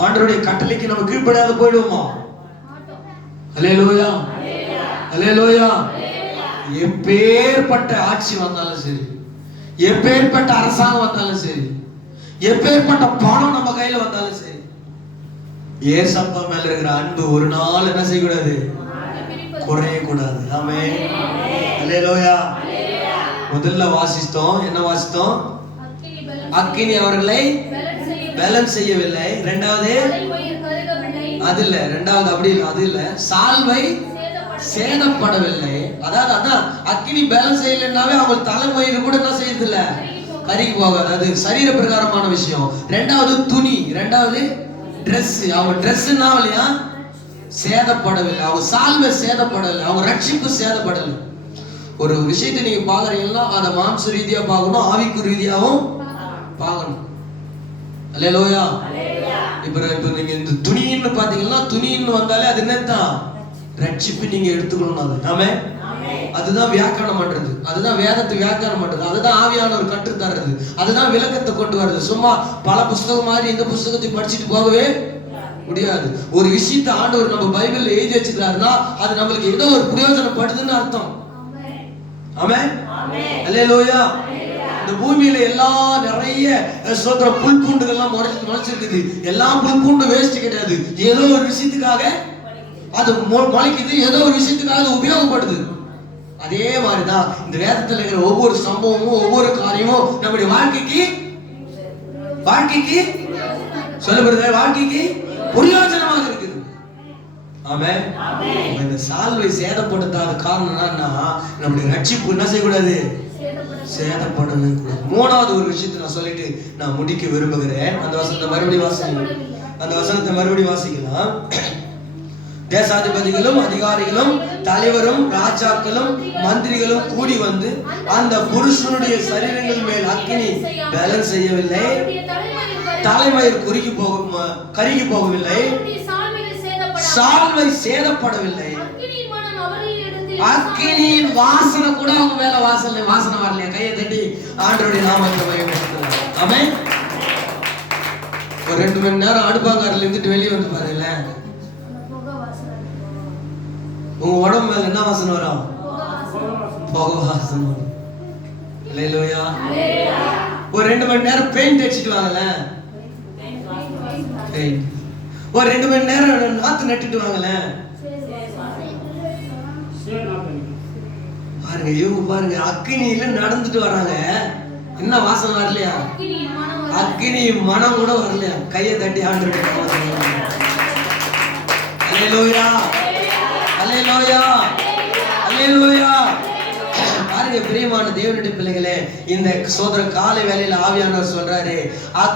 ஆண்டவருடைய கட்டளைக்கு நம்ம கீழ்ப்படியாத போயிடுவோமா? அல்லேலூயா. அல்லேலூயா. எப்பேற்பட்ட ஆட்சி வந்தாலும் சரி, எப்பேற்பட்ட அரசாங்கம் வந்தாலும் சரி, எப்பேற்பட்ட பணம் நம்ம கையில வந்தாலும் சரி, ஏசப்பா மேல இருக்கிற அன்பு ஒரு நாள் என்ன செய்யக்கூடாது? குறைய கூடாது. ஆமென். அல்லேலூயா. முதல்ல வாசித்தோம், என்ன வாசித்தோம்? அக்கினி அவர்களை பலன் செய்யவில்லை. இரண்டாவது அது இல்ல, இரண்டாவது அப்படி இல்ல, அது இல்ல, சால்வை சேதப்படவில்லை. அதாவது அதான் அக்கினி பலன் செய்யலைன்னாவே அவங்க தலைமயிறு கூட என்ன செய்யறது இல்ல, கருகி போகாது. அது சரீர பிரகாரமான விஷயம். இரண்டாவது துணி, இரண்டாவது Dress. அவங்க ட்ரெஸ்னா இல்லையா சேதப்படவில்லை, அவங்க சால்வை சேதப்படவில்லை, அவங்க ரட்சிப்பு சேதப்படலை. ஒரு விஷயத்தை நீங்க பாக்குறீங்கன்னா அதை மாம்ச ரீதியா பார்க்கணும், ஆவிக்கு ரீதியாவும் பார்க்கணும். அல்லேலூயா. இப்ப நீங்க இந்த துணின்னு பாத்தீங்கன்னா, துணின்னு வந்தாலே அது என்னதான்? ரட்சிப்பு நீங்க எடுத்துக்கணும். அது ஆமென். அதுதான் வியாக்கரணம் பண்றது, அதுதான் வேதத்தை வியாக்கரணம் பண்றது, அதுதான் ஆவியானவர் கற்று தர்றது, அதுதான் விளக்கத்தை கொண்டு வர்றது. சும்மா பல புஸ்தகம் மாதிரி இந்த புஸ்தகத்தை படிச்சுட்டு போகவே முடியாது. ஒரு விஷயத்தை ஆண்டவர் நம்ம பைபிள்ல எழுதி வச்சுக்கிறாருன்னா அது நம்மளுக்கு ஏதோ ஒரு பிரயோஜனப்படுதுன்னு அர்த்தம். ஆமென். அல்லேலூயா. இந்த பூமியில எல்லா நிறைய சொல்ற புல் பூண்டுகள்லாம் முளைச்சிருக்குது. எல்லா புல் பூண்டு வேஸ்ட் கிடையாது, ஏதோ ஒரு விஷயத்துக்காக அது முளைக்குது, ஏதோ ஒரு விஷயத்துக்காக அது உபயோகப்படுது. அதே மாதிரிதான் இந்த வேதத்துல இருக்கிற ஒவ்வொரு சம்பவமும் ஒவ்வொரு காரியமும் நம்முடைய வாழ்க்கைக்கு சொல்லப்படுது, வாழ்க்கைக்கு பிரயோஜனமாக இருக்குது. ஆமென். இந்த சால்வை சேதப்படுத்தாத காரணம் என்னன்னா நம்முடைய ரட்சிப்பு என்ன செய்யக்கூடாது, சேதப்படவே கூடாது. மூணாவது ஒரு விஷயத்தை நான் சொல்லிட்டு நான் முடிக்க விரும்புகிறேன். அந்த வசனத்தை மறுபடியும் வாசிக்கலாம். தேசாதிபதிகளும் அதிகாரிகளும் தலைவரும் ராஜாக்களும் மந்திரிகளும் கூடி வந்து அந்த புருஷனுடைய சரீரங்கள் மேல் அக்கினி பேலன்ஸ் செய்யவில்லை, தலைமயிர் கருகி போகவில்லை, சால்வை சேதப்படவில்லை, அக்கினியின் வாசனை கூட அவங்க மேல வாசனை வரலையா? கையை தட்டி ஆண்டவருடைய நாமத்தை மகிமைப்படுத்தலாம். ஆமென். ஒரு 2 மணி நேரம் அடுப்பாங்காரில் இருந்துட்டு வெளியே வந்து பாருங்கள, உங்க உடம்பு மேல என்ன வாசனை வரும்? புகை வாசனை வரும். அல்லேலூயா. ஒரு 2 மணி நேரம் பெயிண்ட் அடிச்சிட்டு வாங்கல, ஒரு 2 மணி நேரம் நாத்து நட்டுட்டு வாங்கல, பாருங்க இவங்க பாருங்க அக்கினியில நடந்துட்டு வராங்க, என்ன வாசனை வரலையா? அக்கினி மனம் கூட வரலையா? கையை தட்டி ஆண்டவருடைய அல்லேலூயா, அல்லேலூயா, அல்லேலூயா. பாருங்க பிரியமான தேவனுடைய பிள்ளைகளே, இந்த சோதர காலை வேளையில ஆவியானவர் சொல்றாரு,